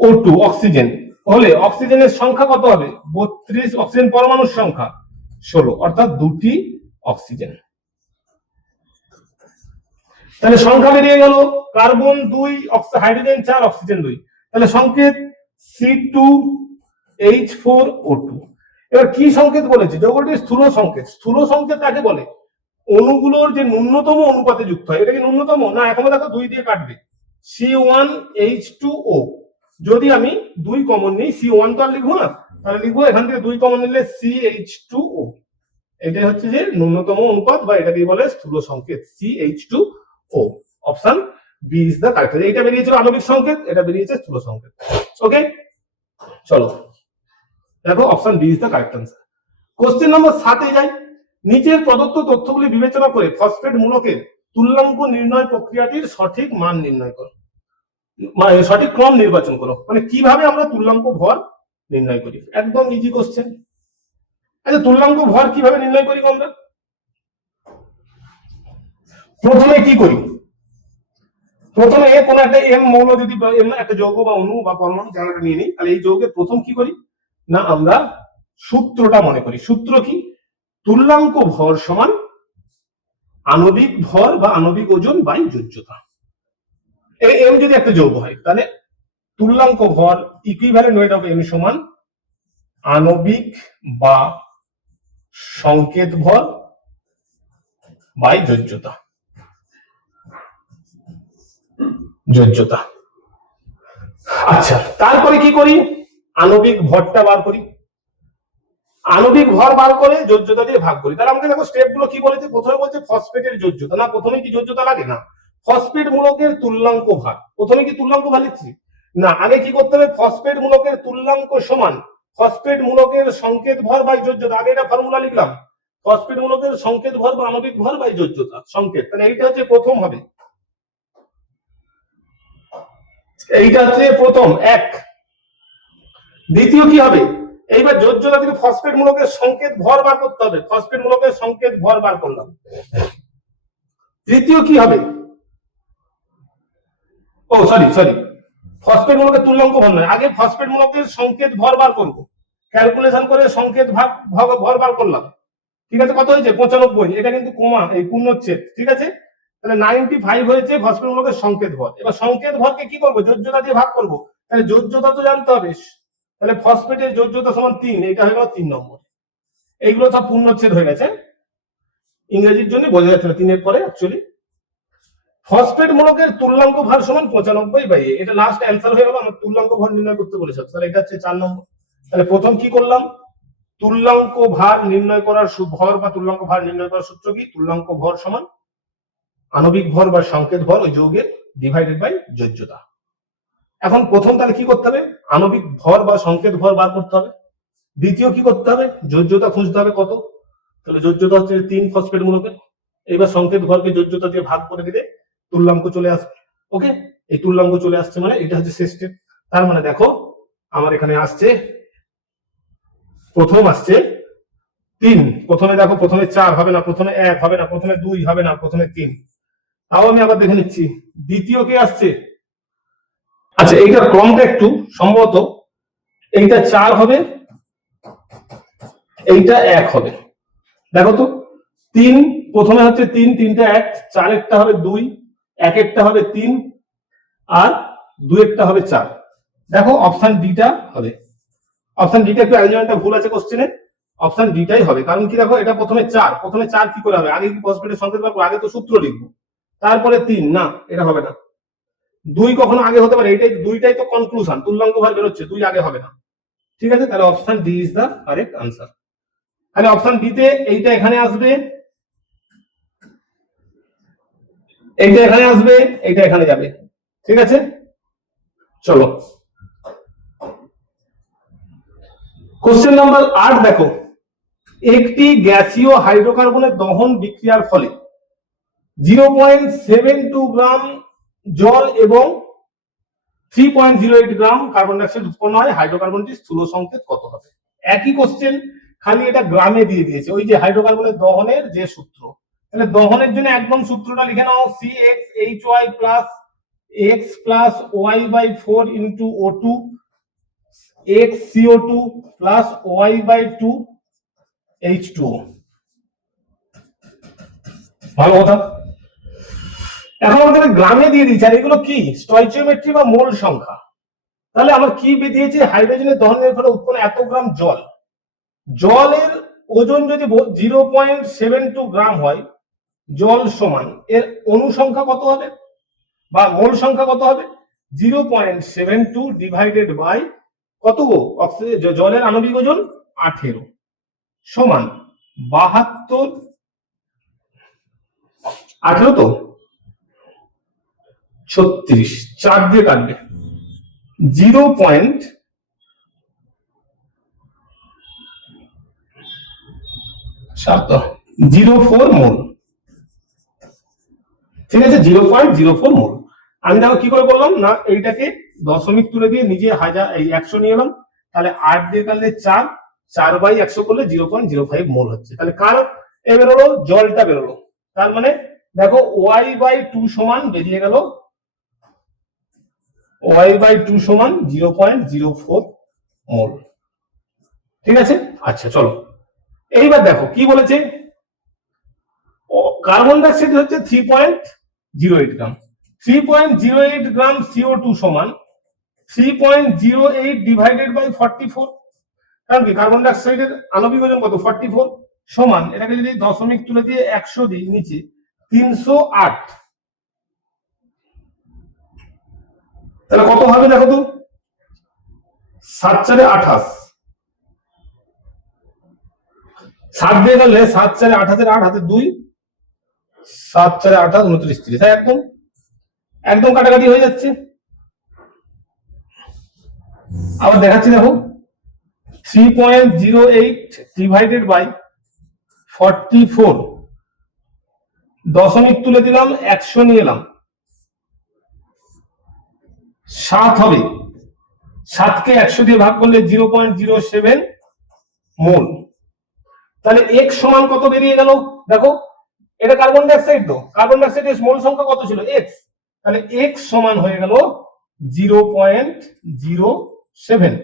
O2 অক্সিজেন হলে অক্সিজেনের সংখ্যা কত হবে? 32, অক্সিজেন পরমাণুর সংখ্যা 16, অর্থাৎ 2টি অক্সিজেন। তাহলে সংখ্যা বেরিয়ে গেল, কার্বন 2, হাইড্রোজেন 4, অক্সিজেন 2। তাহলে সংকেত C2H4O2। এবার কি সংকেত বলেছে? যৌগটির স্থূল সংকেত। স্থূল সংকেত কাকে বলে? অণুগুলোর যে ন্যূনতম অনুপাতে যুক্ত হয়। এটা কি ন্যূনতম না? এখন দেখো 2 দিয়ে কাটবে, C1H2O। যদি আমি 2 কমন নিই, C1 তো আর লিখবো না, তাহলে লিখবো এখান থেকে 2 কমন নিলে CH2O। এটাই হচ্ছে যে ন্যূনতম অনুপাত, বা এটাকে বলে স্থূল সংকেত CH2O। Option B is the correct. এটা বেরিয়েছিল আণবিক সংকেত, এটা বেরিয়েছে স্থূল সংকেত। ওকে, চলো দেখো, option B is the correct answer. Question number 7 এ যাই। নিচের প্রদত্ত তথ্যগুলি বিবেচনা করে ফসফেট মূলকের তুল্যাঙ্ক নির্ণয় প্রক্রিয়াটির সঠিক মান নির্ণয় করো, মানে সঠিক ক্রম নির্বাচন করো। মানে কিভাবে আমরা তুল্যাঙ্ক ভর নির্ণয় করি? একদম ইজি কোশ্চেন। আচ্ছা, তুল্যাঙ্ক ভর কিভাবে নির্ণয় করি আমরা? প্রথমে কি করি? প্রথমে কোন একটা এম মৌল, যদি একটা যৌগ বা অণু বা পরমাণু জায়গাটা নিয়ে নিই, তাহলে এই যৌগের প্রথম কি করি না, আমরা সূত্রটা মনে করি। সূত্র কি? তুল্যাঙ্ক ভর সমান আণবিক ভর বা আণবিক ওজন বাই যোজ্যতা। এই এম যদি একটা যৌগ হয়, তাহলে তুল্যাঙ্ক ভর ইকুইভ্যালেন্ট ওয়েট অফ এম সমান আণবিক বা সংকেত ভর বাই যোজ্যতা। যোজ্যতা। আচ্ছা, তারপরে কি করি? আণবিক ভরটা বার করি। আণবিক ভর বার করে যোজ্যতা দিয়ে ভাগ করি। তাহলে আমাকে দেখো স্টেপ গুলো কি বলেছে। প্রথমে বলছে ফসফেটের যোজ্যতা। না, প্রথমে কি যোজ্যতা লাগে? না। ফসফেট মূলকের তুল্যাঙ্ক ভার, প্রথমে কি তুল্যাঙ্ক ভার লিখছি? না, আগে কি করতে হবে? ফসফেট মূলকের তুল্যাঙ্ক সমান ফসফেট মূলকের সংকেত ভর বাই যোজ্যতা। আগে এটা ফর্মুলা লিখলাম, ফসফেট মূলকের সংকেত ভর বা আণবিক ভর বাই যোজ্যতা সংকেত। তাহলে এইটা হচ্ছে প্রথম হবে, এইটা হচ্ছে প্রথম 1। দ্বিতীয় কি হবে? এইবার যোজ্যতা থেকে ফসফেট মূলকের সংকেত ভর বার করতে হবে। ফসফেট মূলকের সংকেত ভর বার করলাম। তৃতীয় কি হবে? ও সরি, ফসফেট মূলকের তুল্যাঙ্ক ভর নয়, আগে ফসফেট মূলকের সংকেত ভর বার করব। ক্যালকুলেশন করে সংকেত ভর বার করলাম। ঠিক আছে, কত হয়েছে? 95। এটা কিন্তু কমা, এই পূর্ণচ্ছেদ। ঠিক আছে, তাহলে 95 হয়েছে ফসফেট মূলকের সংকেত ভর। এবার সংকেত ভরকে কি করব? যোজ্যতা দিয়ে ভাগ করব। তাহলে যোজ্যতা তো জানতে হবে। তাহলে ফসফেটের যোজ্যতা সমান 3, এটা হয়ে গেল 3 নম্বর। এইগুলো সব পূর্ণচ্ছেদ হয়ে গেছে, ইংরেজির জন্য বোঝা যাচ্ছে না 3 এর পরে। অ্যাকচুয়ালি ফসফেট মূলকের তুল্যাঙ্ক ভর সমান 95/a। এটা লাস্ট অ্যান্সার হয়ে গেল। আমার তুল্যাঙ্ক ভর নির্ণয় করতে বলেছে, তাহলে এটা হচ্ছে 4 নম্বর। তাহলে প্রথম কি করলাম? তুল্যাঙ্ক ভার নির্ণয় করার ভর বা তুল্যাঙ্ক ভার নির্ণয় করার সূত্র কি? তুল্যাঙ্ক ভর সমান আণবিক ভর বা সংকেত ভর ওই যৌগের ডিভাইডেড বাই যোজ্যতা। এখন প্রথম তাহলে কি করতে হবে? আণবিক ভর বা সংকেত ভর বার করতে হবে। দ্বিতীয় কি করতে হবে? যোজ্যতা খুঁজতে হবে কত। তাহলে যোজ্যতা হচ্ছে 3 ফসফেট মূলকের। এবার সংকেত ভরকে যোজ্যতা দিয়ে ভাগ করে দিলে তুল্যাঙ্ক চলে আসবে। ওকে, এই তুল্যাঙ্ক চলে আসছে, মানে এটা হচ্ছে শেষ স্টেপ। তার মানে দেখো আমার এখানে আসছে, প্রথম আসছে 3। প্রথমে দেখো, প্রথমে 4 হবে না, প্রথমে 1 হবে না, প্রথমে 2 হবে না, প্রথমে 3। তাও আমি আবার দেখে নিচ্ছি দ্বিতীয় কে আসছে। আচ্ছা, এইটার ক্রমটা একটু সম্ভবত এইটা 4 হবে, এইটা 1 হবে। দেখো তো 3 প্রথমে হচ্ছে 3, 3টা 1, 4 একটা হবে 2, 1 একটা হবে 3 আর 2 একটা হবে 4। দেখো অপশন ডিটা হবে। অপশন ডিটা একটু অ্যারেঞ্জমেন্টটা ভুল আছে কোশ্চেনে, অপশন ডিটাই হবে। কারণ কি দেখো এটা প্রথমে 4, প্রথমে 4 কি করে হবে? আগে কি পসিবিলিটি সংকেত পাবো? আগে তো সূত্র লিখবো, তারপরে 3। না, এটা হবে না। 2 কখনো আগে হতে পারে? এইটাই, দুইটাই তো কনক্লুশন, তুল্যাঙ্ক ভার বেরোচ্ছে, 2 আগে হবে না। ঠিক আছে, তাহলে option D is the correct answer. তাহলে অপশন ডি তে এইটা এখানে আসবে, এইটা এখানে আসবে, এইটা এখানে যাবে। ঠিক আছে, চলো কোশ্চেন নাম্বার 8 দেখো, একটি গ্যাসীয় হাইড্রোকার্বনের দহন বিক্রিয়ার ফলে 0.72 গ্রাম জল এবং 3.08 গ্রাম কার্বন ডাইঅক্সাইড উৎপন্ন হয়। হাইড্রোকার্বনটির স্থূল সংকেত কত হবে? একই কোশ্চেন, খালি এটা গ্রামে দিয়ে দিয়েছে, ওই যে হাইড্রোকার্বনের দহনের যে সূত্র। তাহলে দহনের জন্য একদম সূত্রটা লিখে নাও, CxHy plus x plus y by 4 into O2 x CO2 plus y by 2 H2O। ভালো কথা। এখন আমাদের গ্রামে দিয়ে দিচ্ছে, আর এগুলো কি? স্টয়চিওমেট্রি বা মোল সংখ্যা। তাহলে আমার কি দিয়েছে? হাইড্রোজেনের দহনের ফলে উৎপন্ন এত গ্রাম জল, জলের ওজন যদি 0.72 গ্রাম হয়, জল সমান এর অণু সংখ্যা কত হবে বা মোল সংখ্যা কত হবে? 0.72 ডিভাইডেড বাই কত গো? অক্সিজেন, জলের আণবিক ওজন 18 সমান 72, 18 তো 36, 4 দিয়ে কাটবে, 0.04 মোল। ঠিক আছে, 0.04 মোল। আমি দেখো কি করে বললাম না, এইটাকে দশমিক তুলে দিয়ে নিজে হাজার, এই 100 নিয়ে এলাম। তাহলে 8 দিয়ে কাটলে 4, 4/100 করলে 0.05 মোল হচ্ছে। তাহলে কার এ বেরোলো? জলটা বেরোলো। তার মানে দেখো y/2 সমান বেরিয়ে গেল, y/2 সমান 0.04 মোল। ঠিক আছে, আচ্ছা চলো এইবার দেখো কি বলেছে। কার্বন ডাইঅক্সাইড হচ্ছে 3.08 গ্রাম, 3.08 গ্রাম CO2 সমান 3.08 ডিভাইডেড বাই 44। কারণ কি কার্বন ডাইঅক্সাইডের আণবিক ওজন কত? 44 সমান, এটাকে যদি দশমিক তুলে দিয়ে 100 দিই নিচে, 308। তাহলে কত হবে দেখো তো? 7×4 = 28, 7 দিয়ে গেলে 7×4 = 28, 8 হাতে 2, 7×4 = 28, 29, 30। তাই একদম একদম কাটাকাটি হয়ে যাচ্ছে। আবার দেখাচ্ছি দেখো, 3.08 ডিভাইডেড বাই 44, দশমিক তুলে দিলাম, 100 নিয়ে এলাম, 7 হবে। 7কে 100 দিয়ে ভাগ করলে 0.07 মোল। তাহলে x সমান কত বেরিয়ে গেল দেখো? এটা কার্বন ডাইঅক্সাইড, তো কার্বন ডাইঅক্সাইডের মোল সংখ্যা কত ছিল? x। তাহলে x সমান হয়ে গেল 0.07।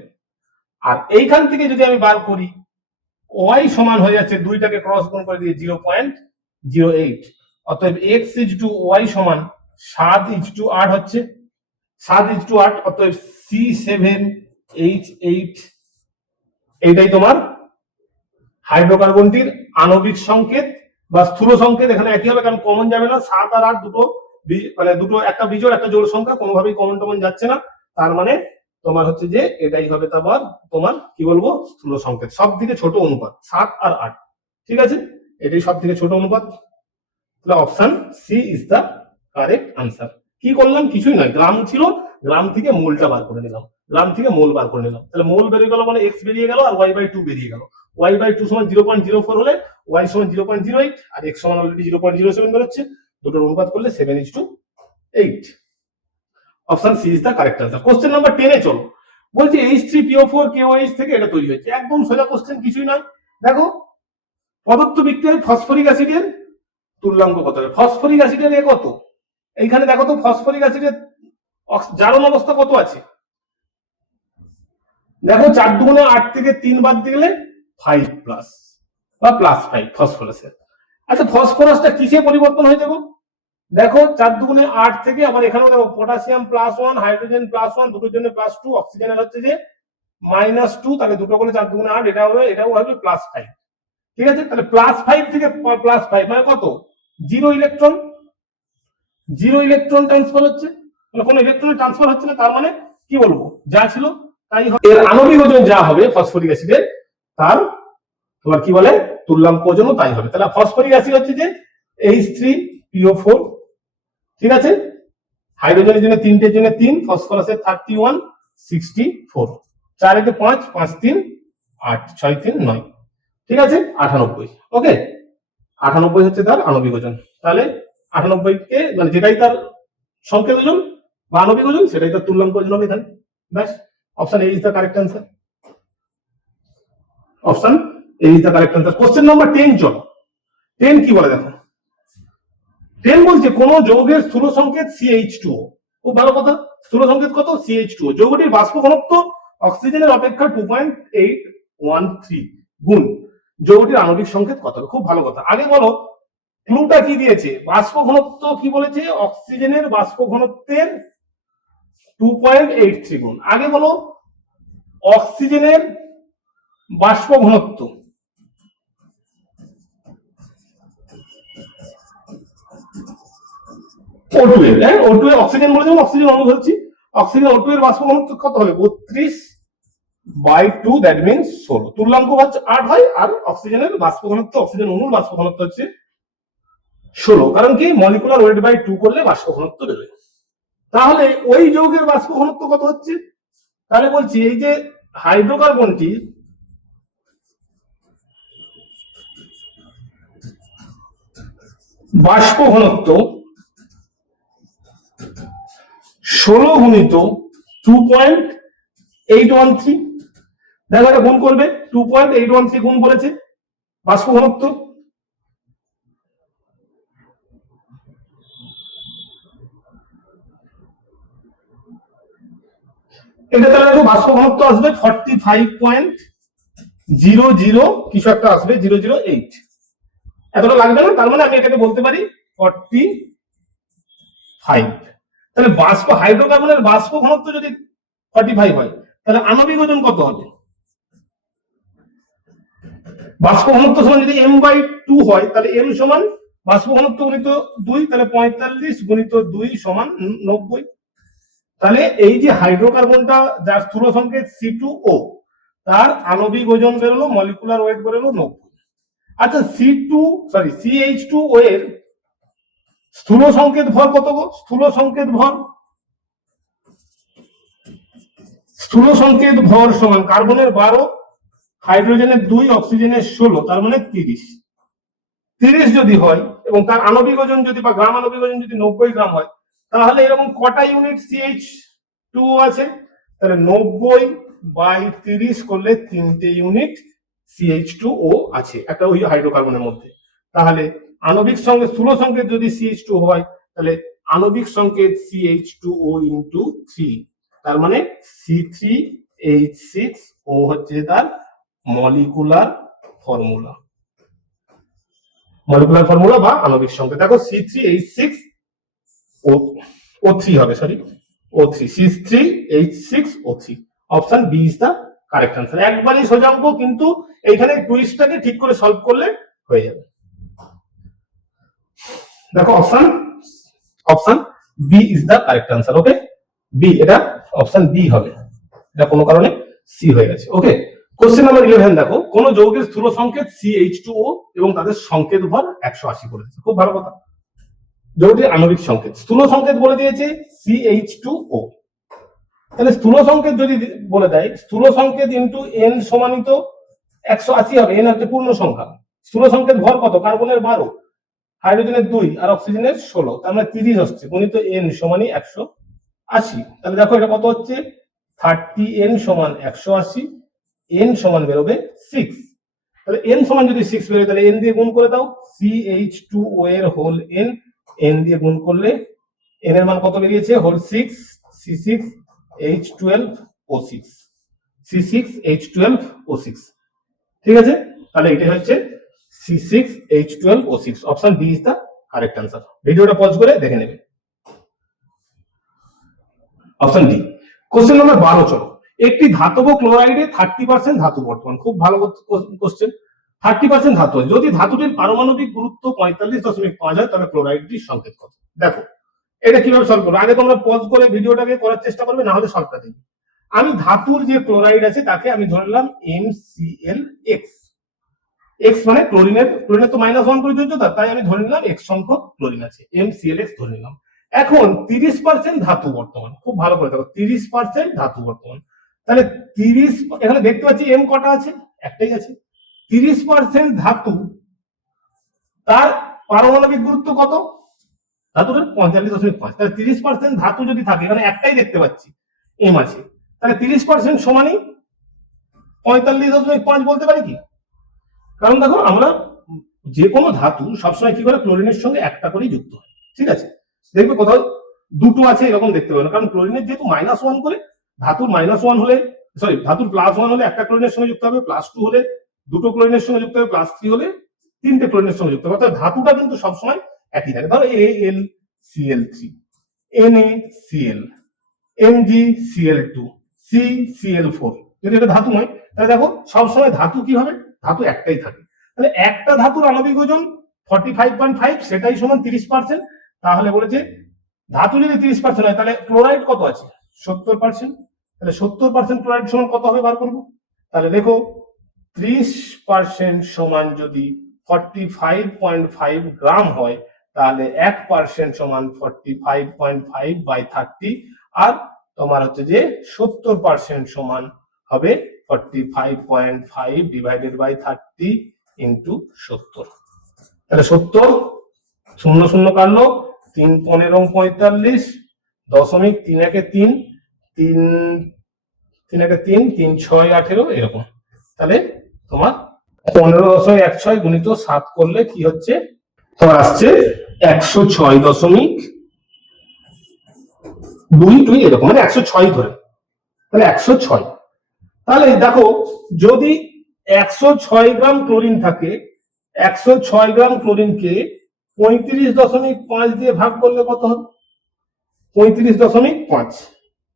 আর এইখান থেকে যদি আমি বার করি, y সমান হয়ে যাচ্ছে, দুইটাকে ক্রস গুণ করে দিয়ে 0.08। অতএব x = y সমান 7:8 হচ্ছে, 7:8। অতএব C7H8, এইটাই তোমার হাইড্রোকার্বনটির আণবিক সংকেত বা স্থূল সংকেত। এখানে একই হবে, কারণ কমন যাবে না। 7 আর 8 দুটো, মানে দুটো, একটা বিজোড় একটা জোড় সংখ্যা, কোনোভাবেই কমন টমন যাচ্ছে না। তার মানে তোমার হচ্ছে যে এটাই হবে তোমার কি বলবো, স্থূল সংকেত। সব থেকে ছোট অনুপাত 7 আর 8। ঠিক আছে, এটাই সব থেকে ছোট অনুপাত। তাহলে option C is the correct answer. কি করলাম? কিছুই নয়, গ্রাম ছিল, গ্রাম থেকে মোলটা বার করে নিলাম, গ্রাম থেকে মোল বার করে নিলাম। তাহলে মোল বেরিয়ে গেল, মানে এক্স বেরিয়ে গেল আর y/2 বেরিয়ে গেল। y/2 সমান 0.04 হলে y সমান 0.08 আর x সমান অলরেডি 0.07 বেরোচ্ছে। দুটোর অনুপাত করলে 7:8। Option C is the correct answer. Question number 10 এ চলো। বলছি H3PO4 KOH থেকে এটা তৈরি হয়েছে। একদম সোজা কোশ্চেন, কিছুই নয়। দেখো পদার্থ বিক্রিয়ায় ফসফরিক অ্যাসিডের তুল্যাঙ্ক কত হবে? ফসফরিক অ্যাসিডের এ কত? এইখানে দেখো তো ফসফরিক অ্যাসিডের জারণ অবস্থা কত আছে? দেখো 4 × 8 থেকে 3 বাদ দিলে 5+ বা +5 ফসফরাসের। আচ্ছা ফসফরাসটা কিসে পরিবর্তন হয়ে যাবে? দেখো 4 দুগুণে 8 থেকে আবার এখানেও দেখো পটাশিয়াম +1, হাইড্রোজেন +1, দুটোর জন্য +2, অক্সিজেনের হচ্ছে যে -2, তাহলে দুটো করে 4 দুগুণে 8, এটাও হবে +5। ঠিক আছে, তাহলে +5 থেকে +5 মানে কত? 0 ইলেকট্রন, 0 ইলেকট্রন ট্রান্সফার হচ্ছে, মানে কোনো ইলেকট্রন ট্রান্সফার হচ্ছে না। তার মানে কি বলবো, যা ছিল তাই হবে। এর আণবিক ওজন যা হবে ফসফরিক অ্যাসিডের, তার তোমার কি বলে তুল্যাঙ্ক ওজনও তাই হবে। তাহলে ফসফরিক অ্যাসিড হচ্ছে যে H3PO4, ঠিক আছে, হাইড্রোজেনের জন্য 3টের জন্য 3, ফসফরাসের 31, 64, 4 একে 5, 5 3 8, 6 3 9, ঠিক আছে 98। ওকে, 98 হচ্ছে তার আণবিক ওজন। তাহলে 98 কে মানে যেটাই তার সংকেত ওজন বা আণবিক ওজন সেটাই তার তুল্যাঙ্ক ওজন হবে এখানে। ব্যাস, option A is the correct answer. Option A is the correct answer. Question number 10 চলো। 10 কি বলে দেখো। 10 বলছে কোন যৌগের স্থূল সংকেত CH2O। খুব ভালো কথা, স্থূল সংকেত কত? CH2O। যৌগটির বাষ্প ঘনত্ব অক্সিজেনের অপেক্ষা 2.813 গুণ। যৌগটির আণবিক সংকেত কত হবে? খুব ভালো কথা। আগে বলো ক্লুটা কি দিয়েছে? বাষ্প ঘনত্ব কি বলেছে? অক্সিজেনের বাষ্প ঘনত্বের 2.83 গুণ। আগে বলো অক্সিজেনের বাষ্প ঘনত্ব O2 এর, হ্যাঁ O2 এর, অক্সিজেন বলে যেমন অক্সিজেন অণু ধরছি, অক্সিজেন O2 এর বাষ্প ঘনত্ব কত হবে? 32/2, দ্যাট মিন্স 16। তুল্যাঙ্ক 8 হয়, আর অক্সিজেনের বাষ্প ঘনত্ব, অক্সিজেন অণুর বাষ্প ঘনত্ব হচ্ছে 16। কারণ কি মলিকুলার ওয়েট বাই 2 করলে বাষ্প ঘনত্ব বেরোয়। তাহলে ওই যৌগের বাষ্প ঘনত্ব কত হচ্ছে? তাহলে বলছি এই যে হাইড্রোকার্বনটি বাষ্প ঘনত্ব 16 গুণিত 2.813, দেখো এটা গুণ করবে, 2.813 গুণ বলেছে বাষ্প ঘনত্ব। এটা তাহলে দেখো বাষ্প ঘনত্ব আসবে 45.00 কিছু একটা আসবে, 008। এতটা লাগবে না, তার মানে আমি এটাকে বলতে পারি 45। তাহলে বাষ্প হাইড্রোকার্বনের বাষ্প ঘনত্ব যদি 45 হয়, তাহলে আণবিক ওজন কত হবে? বাষ্প ঘনত্ব সমান যদি m/2 হয়, তাহলে m সমান বাষ্প ঘনত্ব গুণিত 2, তাহলে 45 গুণিত 2 সমান 90। তাহলে এই যে হাইড্রোকার্বনটা যার স্থূল সংকেত C2O, তার আণবিক ওজন বেরোলো, মলিকুলার ওয়েট বেরোলো 90। আচ্ছা CH2O এর স্থূল সংকেত ভর কত গো? স্থূল সংকেত ভর সমান কার্বনের 12, হাইড্রোজেনের 2, অক্সিজেনের 16, তার মানে 30। 30 যদি হয় এবং তার আণবিক ওজন যদি বা গ্রাম আণবিক ওজন যদি 90 গ্রাম হয়, তাহলে এরকম কটা ইউনিট CH2O আছে? তাহলে 90/30 করলে 3টে ইউনিট CH2O আছে একটা ওই হাইড্রোকার্বনের মধ্যে। তাহলে আণবিক সঙ্গে স্থূল সংকেত যদি CH2 হয়, তাহলে আণবিক সংকেত CH2O ইন্টু 3, তার মানে C3H6O হচ্ছে তার মলিকুলার ফর্মুলা। মলিকুলার ফর্মুলা বা আণবিক সংকেত দেখো C3H6O3 হবে, sorry O3, C3H6O3। Option B is the correct answer. একবারই সোজা অঙ্ক, কিন্তু এইখানে টুইস্টটাকে ঠিক করে সলভ করলে হয়ে যাবে। দেখো option B is the correct answer. Okay, B, এটা অপশন বি হবে, এটা কোনো কারণে সি হয়ে গেছে। ওকে, কোশ্চেন নাম্বার 11 দেখো কোন যৌগের স্থূল সংকেত CH2O এবং তাদের সংকেত ভর 180 করে দিয়েছে। খুব ভালো কথা, যৌগটির আণবিক সংকেত, স্থূল সংকেত বলে দিয়েছে CH2O। তাহলে স্থূল সংকেত যদি বলে দেয়, স্থূল সংকেত ইন্টু n সমানিত 180 হবে, n হচ্ছে পূর্ণ সংখ্যা। স্থূল সংকেত ভর কত? কার্বনের 12, হাইড্রোজেনের 2 আর অক্সিজেনের 16, তার মানে 30 হচ্ছে, গুণিত n সমানই 180। তাহলে দেখো এটা কত হচ্ছে? 30n সমান 180, n সমান বেরোবে 6। তাহলে n সমান যদি 6 বেরোয়, তাহলে n দিয়ে গুণ করে দাও, CH2O এর হোল n দিয়ে গুণ করলে n এর মান কত বেরিয়েছে? Whole 6, C6H12O6, C6H12O6। ঠিক আছে, তাহলে এটা হচ্ছে C6H12O6, option D is the correct answer. ভিডিওটা পজ করে দেখে নেবে। Option D. কোশ্চেন নাম্বার 12 চলো। একটি ধাতব ক্লোরাইডে 30% ধাতু বর্তমান। খুব ভালো কোশ্চেন। 30% ধাতু, যদি ধাতুটির পারমাণবিক গুরুত্ব 45.5 হয় তবে ক্লোরাইডটির সংকেত কত? দেখো এটা কিভাবে সলভ করবো, আগে তোমরা পজ করে ভিডিওটাকে করার চেষ্টা করবে, না হলে সলভটা দেখবে। আমি ধাতুর যে ক্লোরাইড আছে তাকে আমি ধরলাম MClX। এক্স মানে ক্লোরিনের তো -1 করে যোজ্যতা, তাই আমি ধরে নিলাম X সংখ্যক ক্লোরিন আছে, MClX ধরে নিলাম। এখন 30% ধাতু বর্তমান, খুব ভালো করে দেখো 30% ধাতু বর্তমান, তাহলে 30 এখানে দেখতে পাচ্ছি M কটা আছে, একটাই আছে। 30% ধাতু, তার পারমাণবিক গুরুত্ব কত? ধাতুটার 45.5, তাহলে 30% ধাতু যদি থাকে, এখানে একটাই দেখতে পাচ্ছি M আছে, তাহলে 30% সমানই 45.5 বলতে পারি কি? কারণ দেখো আমরা যে কোনো ধাতু সবসময় কি করে ক্লোরিনের সঙ্গে একটা করেই যুক্ত হয়, ঠিক আছে। দেখবে কোথাও দুটো আছে এরকম দেখতে পাবে না, কারণ ক্লোরিনের যেহেতু -1 করে, ধাতুর -1 হলে ধাতুর +1 হলে একটা ক্লোরিনের সঙ্গে যুক্ত হবে, +2 হলে দুটো ক্লোরিনের সঙ্গে যুক্ত হবে, +3 হলে তিনটে ক্লোরিনের সঙ্গে যুক্ত হবে। অর্থাৎ ধাতুটা কিন্তু সবসময় একই থাকে। ধরো AlCl3, NaCl, MgCl2, CCl4, যদি এটা ধাতু নয়, তাহলে দেখো সবসময় ধাতু কি হবে, ধাতু একটাই থাকে। তাহলে একটা ধাতুর আণবিক ওজন 45.5, সেটাই সমান 30%। তাহলে বলেছে ধাতু যদি 30% হয় তাহলে ক্লোরাইড কত আছে? 70%। তাহলে 70% ক্লোরাইড সমান কত হবে বার করবো। তাহলে দেখো 30% সমান যদি 45.5 গ্রাম হয়, তাহলে 1% সমান 45.5/30, আর তোমার হচ্ছে যে 70% সমান হবে 45.5 ডিভাইডেড বাই 30 ইন্টু 70। তাহলে 70 শূন্য শূন্য কাটলো, 3 15 45, 0.3 3 3 6 18 এরকম। তাহলে তোমার 15.16 গুণিত 7 করলে কি হচ্ছে, তোমার আসছে 106.22 এরকম, মানে 106 ধরে, তাহলে 106। তাহলে দেখো যদি 106 গ্রাম ক্লোরিন থাকে, 106 গ্রাম ক্লোরিনকে 35.5 দিয়ে ভাগ করলে কত হবে? 35.5,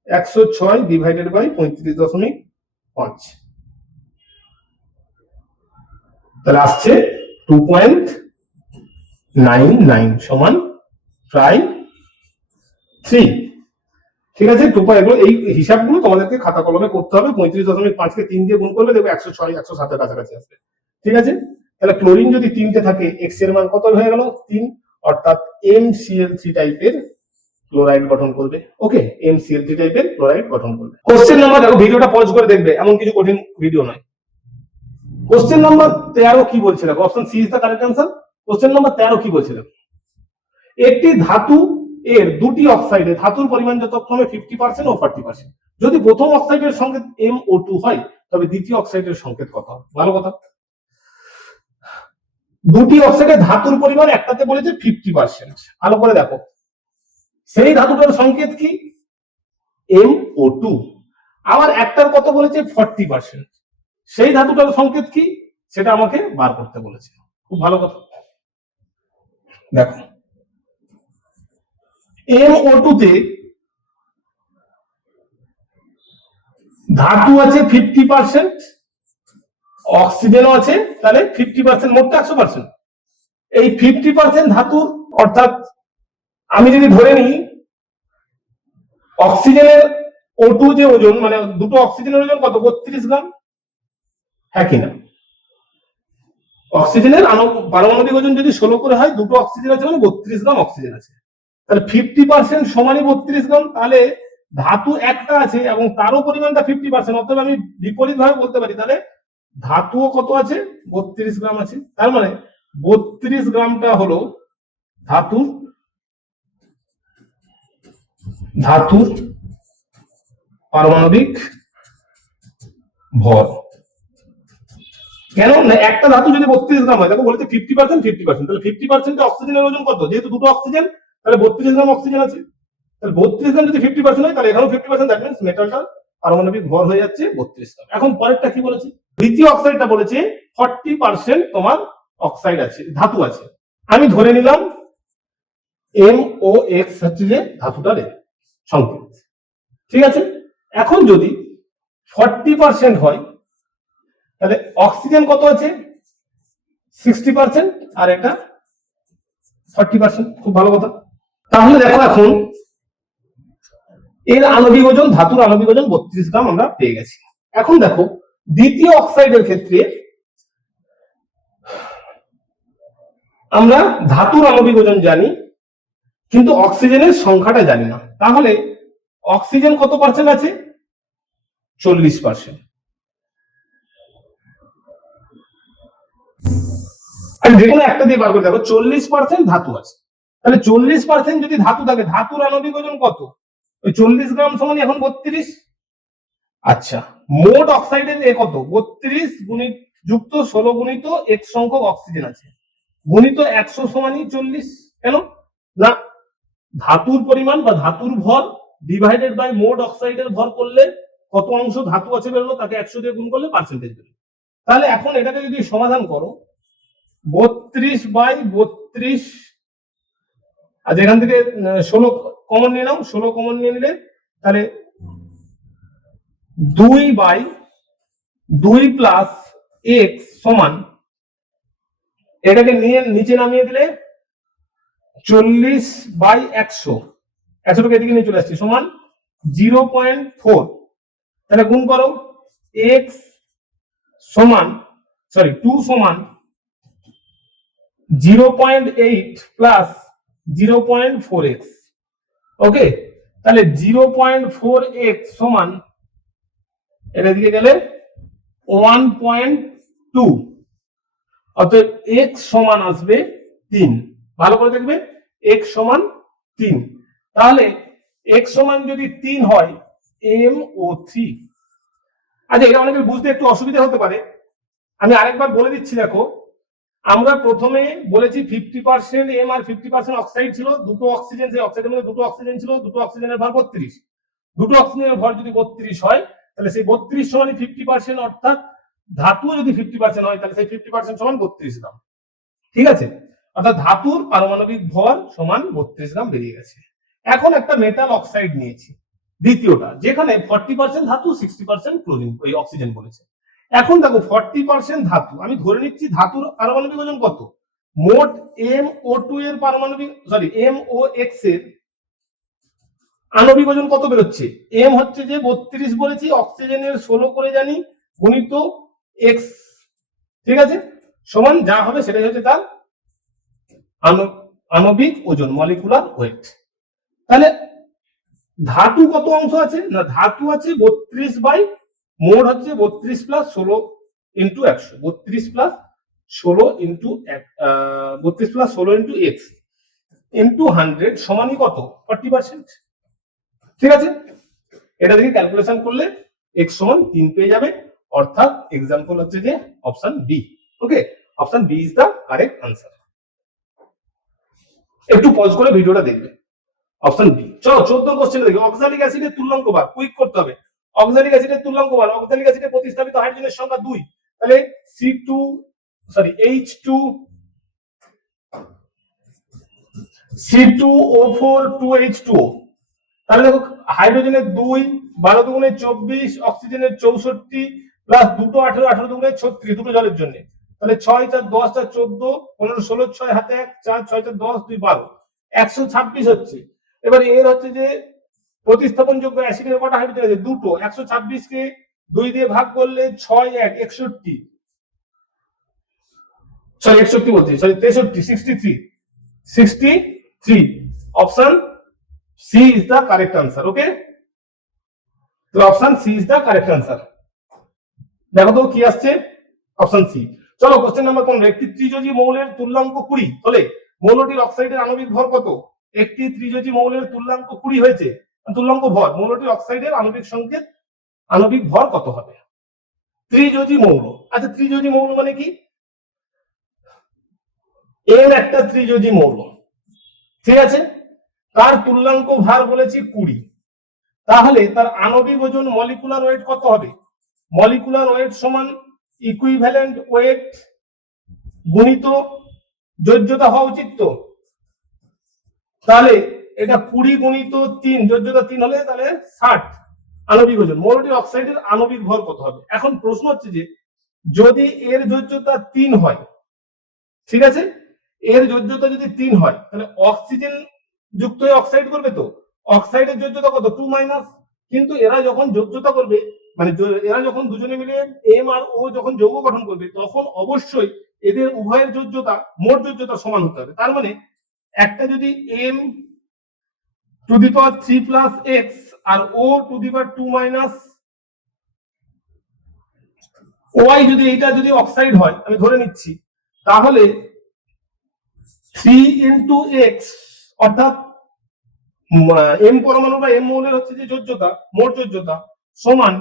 106 ডিভাইডেড বাই 35.5, তাহলে আসছে 2.99 সমান প্রায় 3। ঠিক আছে, এগুলো এই হিসাবগুলো তোমাদেরকে খাতা কলমে করতে হবে। 35.5 কে 3 দিয়ে গুণ করলে দেখবে 106 107 এর কাছাকাছি আসবে। ঠিক আছে, তাহলে ক্লোরিন যদি 3টে থাকে, X এর মান কত হয়ে গেল? 3, অর্থাৎ MCl3 টাইপের ক্লোরাইড গঠন করবে। ওকে, MCl3 টাইপের ক্লোরাইড গঠন করবে। কোশ্চেন নাম্বার, দেখো ভিডিওটা পজ করে দেখবে, এমন কিছু কঠিন ভিডিও নয়। কোশ্চেন নাম্বার 13 কি বলছে দেখো, option C is the correct answer. Question number 13 কি বলছে দেখো, একটি ধাতু এর দুটি অক্সাইডে ধাতুর পরিমাণ যথাক্রমে 50% ও 40%। যদি প্রথম অক্সাইডের সংকেত MO2 হয় তবে দ্বিতীয় অক্সাইডের সংকেত কত হবে? ভালো কথা, দুটি অক্সাইডে ধাতুর পরিমাণ একটাতে বলেছে 50%, ভালো করে দেখো সেই ধাতুটার সংকেত কি? MO2। আবার একটার কত বলেছে? 40%, সেই ধাতুটার সংকেত কি সেটা আমাকে বার করতে বলেছে। খুব ভালো কথা, দেখো MO2 তে ধাতু আছে 50%, অক্সিজেনও আছে, তাহলে 50% মোটটা 100%। এই 50% ধাতুর, অর্থাৎ আমি যদি ধরে নিই অক্সিজেনের O2 যে ওজন, মানে দুটো অক্সিজেনের ওজন কত? 32 গ্রাম, হ্যাঁ কিনা? অক্সিজেনের পারমাণবিক ওজন যদি 16 করে হয়, দুটো অক্সিজেন আছে মানে 32 গ্রাম অক্সিজেন আছে, তাহলে 50% সমানই 32 গ্রাম। তাহলে ধাতু একটা আছে এবং তারও পরিমাণটা 50%, অর্থাৎ আমি বিপরীত ভাবে বলতে পারি, তাহলে ধাতুও কত আছে? 32 গ্রাম আছে। তার মানে 32 গ্রামটা হলো ধাতুর পারমাণবিক ভর। কেন না, একটা ধাতু যদি 32 গ্রাম হয়, দেখো বলেছে 50%, তাহলে 50% অক্সিজেনের ওজন কত? যেহেতু দুটো অক্সিজেন, তাহলে 32 গ্রাম অক্সিজেন আছে, তাহলে 32 গ্রাম যদি 50% হয়, তাহলে এখানেও 50%, দ্যাট মিন্স মেটালটার পারমাণবিক ভর হয়ে যাচ্ছে 32 গ্রাম। এখন পরেরটা কি বলেছে? দ্বিতীয় অক্সাইডটা বলেছে 40% তোমার অক্সাইড আছে, ধাতু আছে। আমি ধরে নিলাম MOX হচ্ছে যে ধাতুটার সংকেত, ঠিক আছে। এখন যদি 40% হয় তাহলে অক্সিজেন কত আছে 60% আর এটা 40%, খুব ভালো কথা। তাহলে দেখো এখন এর আণবিক ওজন, ধাতুর আণবিক ওজন 32 গ্রাম আমরা পেয়ে গেছি। এখন দেখো দ্বিতীয় অক্সাইডের ক্ষেত্রে আমরা ধাতুর আণবিক ওজন জানি কিন্তু অক্সিজেনের সংখ্যাটা জানি না। তাহলে অক্সিজেন কত পার্সেন্ট আছে 40%। যেকোনো একটা দিয়ে বার করে দেখো 40% ধাতু আছে, তাহলে 40% যদি ধাতু থাকে ধাতুর আণবিক ওজন কত, ওই 40 গ্রাম সমান এখন 32। আচ্ছা, মোট অক্সাইডের কত 32 গুণিত যুক্ত 16 গুণিত এক সংখ্যক অক্সিজেন আছে গুণিত 100 সমানই 40। কেন না, ধাতুর পরিমাণ বা ধাতুর ভর ডিভাইডেড বাই মোট অক্সাইডের ভর করলে কত অংশ ধাতু আছে বেরোলো, তাকে 100 দিয়ে গুণ করলে পার্সেন্টেজ বেরোলো। তাহলে এখন এটাকে যদি সমাধান করো 32/32, আর এখান থেকে 16 কমন নিয়ে নাও, 16 কমন নিয়ে নিলে তাহলে 2/2 প্লাস x সমান, এটাকে নিয়ে নিচে নামিয়ে দিলে 40/100, 100টাকে এদিকে নিয়ে চলে আসছে সমান 0.4। তাহলে গুণ করো x সমান 2 সমান 0.8 প্লাস 0.4x। ওকে, তাহলে 0.4x সমান এটা দিকে গেলে 1.2, অতএব x সমান আসবে 3। ভালো করে দেখবে x সমান 3। তাহলে x সমান যদি 3 হয় MO3। আচ্ছা, এটা অনেকের বুঝতে একটু অসুবিধা হতে পারে, আমি আরেকবার বলে দিচ্ছি। দেখো আমরা প্রথমে বলেছি 50% M আর 50% অক্সাইড ছিল, দুটো অক্সিজেন, সেই অক্সাইডের মধ্যে দুটো অক্সিজেন ছিল, দুটো অক্সিজেনের ভর 32। দুটো অক্সিজেনের ভর যদি 32 হয় তাহলে সেই 32 সমান 50%, অর্থাৎ ধাতু যদি 50% হয় তাহলে সেই 50% সমান 32 গ্রাম। ঠিক আছে, অর্থাৎ ধাতুর পারমাণবিক ভর সমান 32 গ্রাম বেরিয়ে গেছে। এখন একটা মেটাল অক্সাইড নিয়েছি দ্বিতীয়টা, যেখানে 40% ধাতু 60% ক্লোরিন ওই অক্সিজেন বলেছে। এখন দেখো 40% ধাতু, আমি ধরে নিচ্ছি ধাতুর পারমাণবিক ওজন কত, মোট MO2 এর পারমাণবিক MOX এর আণবিক ওজন কত বেরোচ্ছে, M হচ্ছে যে 32 বলেছি, অক্সিজেনের 16 করে জানি, গুণিত x, ঠিক আছে, সমান যা হবে সেটাই হচ্ছে তার আণবিক ওজন, মলিকুলার ওয়েট। তাহলে ধাতু কত অংশ আছে না, ধাতু আছে 32 বাই মোট হচ্ছে 32 plus 16 into 100, 32 plus 16 into 32 plus 16 into x into 100 সমানই কত 40%। ঠিক আছে, এটা থেকে ক্যালকুলেশন করলে x সমান 3 পেয়ে যাবে, অর্থাৎ এক্সাম্পল হচ্ছে যে option B. Okay, option B is the correct answer. একটু পজ করে ভিডিওটা দেখবে, অপশন বি। চলো 14 কোশ্চেন দেখি। অক্সালিক অ্যাসিডের তুল্যাঙ্ক বার, কুইক করতে হবে। অক্সালিক অ্যাসিডের তুল্যাঙ্ক বার, অক্সালিক অ্যাসিডে প্রতিস্থাপিত হাইড্রোজেনের সংখ্যা 2, তাহলে H2O4 2H2O। তাহলে দেখো হাইড্রোজেনের 2, 12 দুগুণে 24, অক্সিজেনের 64 প্লাস দুটো 18, 18 দুগুণে 36, দুটো জলের জন্য, তাহলে 6 4 10 4 14 15 16 6 হাতে 1 4 6 4 10 2 12, 126 হচ্ছে। এবার এর হচ্ছে যে প্রতিস্থাপনযোগ্য অ্যাসিডের কটা হাইড্রোজেন আছে, দুটো, 126 কে 2 দিয়ে ভাগ করলে 6 1 61, সরি 61 বলছি, sorry 63, 63। Option C is the correct answer. Okay, তো option C is the correct answer. দেখো তো কি আসছে, অপশন সি। চলো কোশ্চেন নাম্বার 15। একটি ত্রিযোজী মৌলের তুল্যাঙ্ক 20 হলে মৌলটির অক্সাইডের আণবিক ভর কত। একটি ত্রিযোজী মৌলের তুল্যাঙ্ক 20 হয়েছে, তুল্যাঙ্ক ভর, মৌলটির অক্সাইডের আণবিক সংকেত আণবিক ভর কত হবে। ত্রিযোজী মৌল, আচ্ছা ত্রিযোজী মৌল মানে কি, এর একটা ত্রিযোজী মৌল, ঠিক আছে, তার তুল্যাঙ্ক ভার বলেছি 20, তাহলে তার আণবিক ওজন মলিকুলার ওয়েট কত হবে, মলিকুলার ওয়েট সমান ইকুইভ্যালেন্ট ওয়েট গুণিত যোজ্যতা হওয়া উচিত। তো তাহলে এটা 20 গুণিত 3, যোজ্যতা 3 হলে তাহলে 60 আণবিক ওজন। মোলটির অক্সাইডের আণবিক ভর কত হবে? এখন প্রশ্ন হচ্ছে যে যদি এর যোজ্যতা 3 হয়, ঠিক আছে, এর যোজ্যতা যদি 3 হয় তাহলে অক্সিজেন যুক্ত হয়ে অক্সাইড করবে, তো অক্সাইডের যোজ্যতা কত? 2-। কিন্তু এরা যখন যোজ্যতা করবে, মানে এরা যখন দুজনে মিলে এম আর ও যখন যৌগ গঠন করবে, তখন অবশ্যই এদের উভয়ের যোজ্যতা, মোট যোজ্যতা সমান হতে হবে। তার মানে একটা যদি m to the power 3 plus X আর ও to the power 2 minus Y, যদি এইটা যদি অক্সাইড হয়, আমি ধরে নিচ্ছি, তাহলে 3 ইন্টু এক্স অর্থাৎ এম পরমাণু বা এম মৌলের হচ্ছে যে যোজ্যতা, মোট যোজ্যতা সমান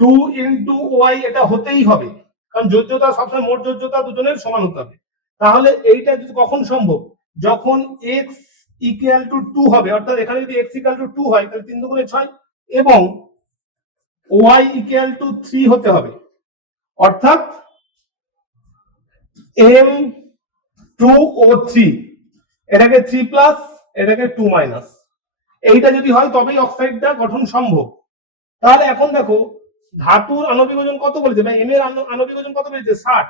2 ইন্টু ওয়াই, এটা হতেই হবে, কারণ যোজ্যতা সবসময় মোট যোজ্যতা দুজনের সমান হতে হবে। তাহলে এইটা যদি কখন সম্ভব? যখন এক্স ইকুয়াল টু 2 হবে, অর্থাৎ এখানে যদি এক্স ইকুয়াল টু 2 হয় তাহলে 3 দুগুণে 6 এবং ওয়াই ইকুয়াল টু 3 হতে হবে, অর্থাৎ এম 2 ও 3, এটাকে 3 প্লাস এটাকে 2 মাইনাস, এইটা যদি হয় তবেই অক্সাইডটা গঠন সম্ভব। তাহলে এখন দেখো ধাতুর আণবিক ওজন কত বলেছে, বা এম এর আণবিক ওজন কত বলেছে? 60,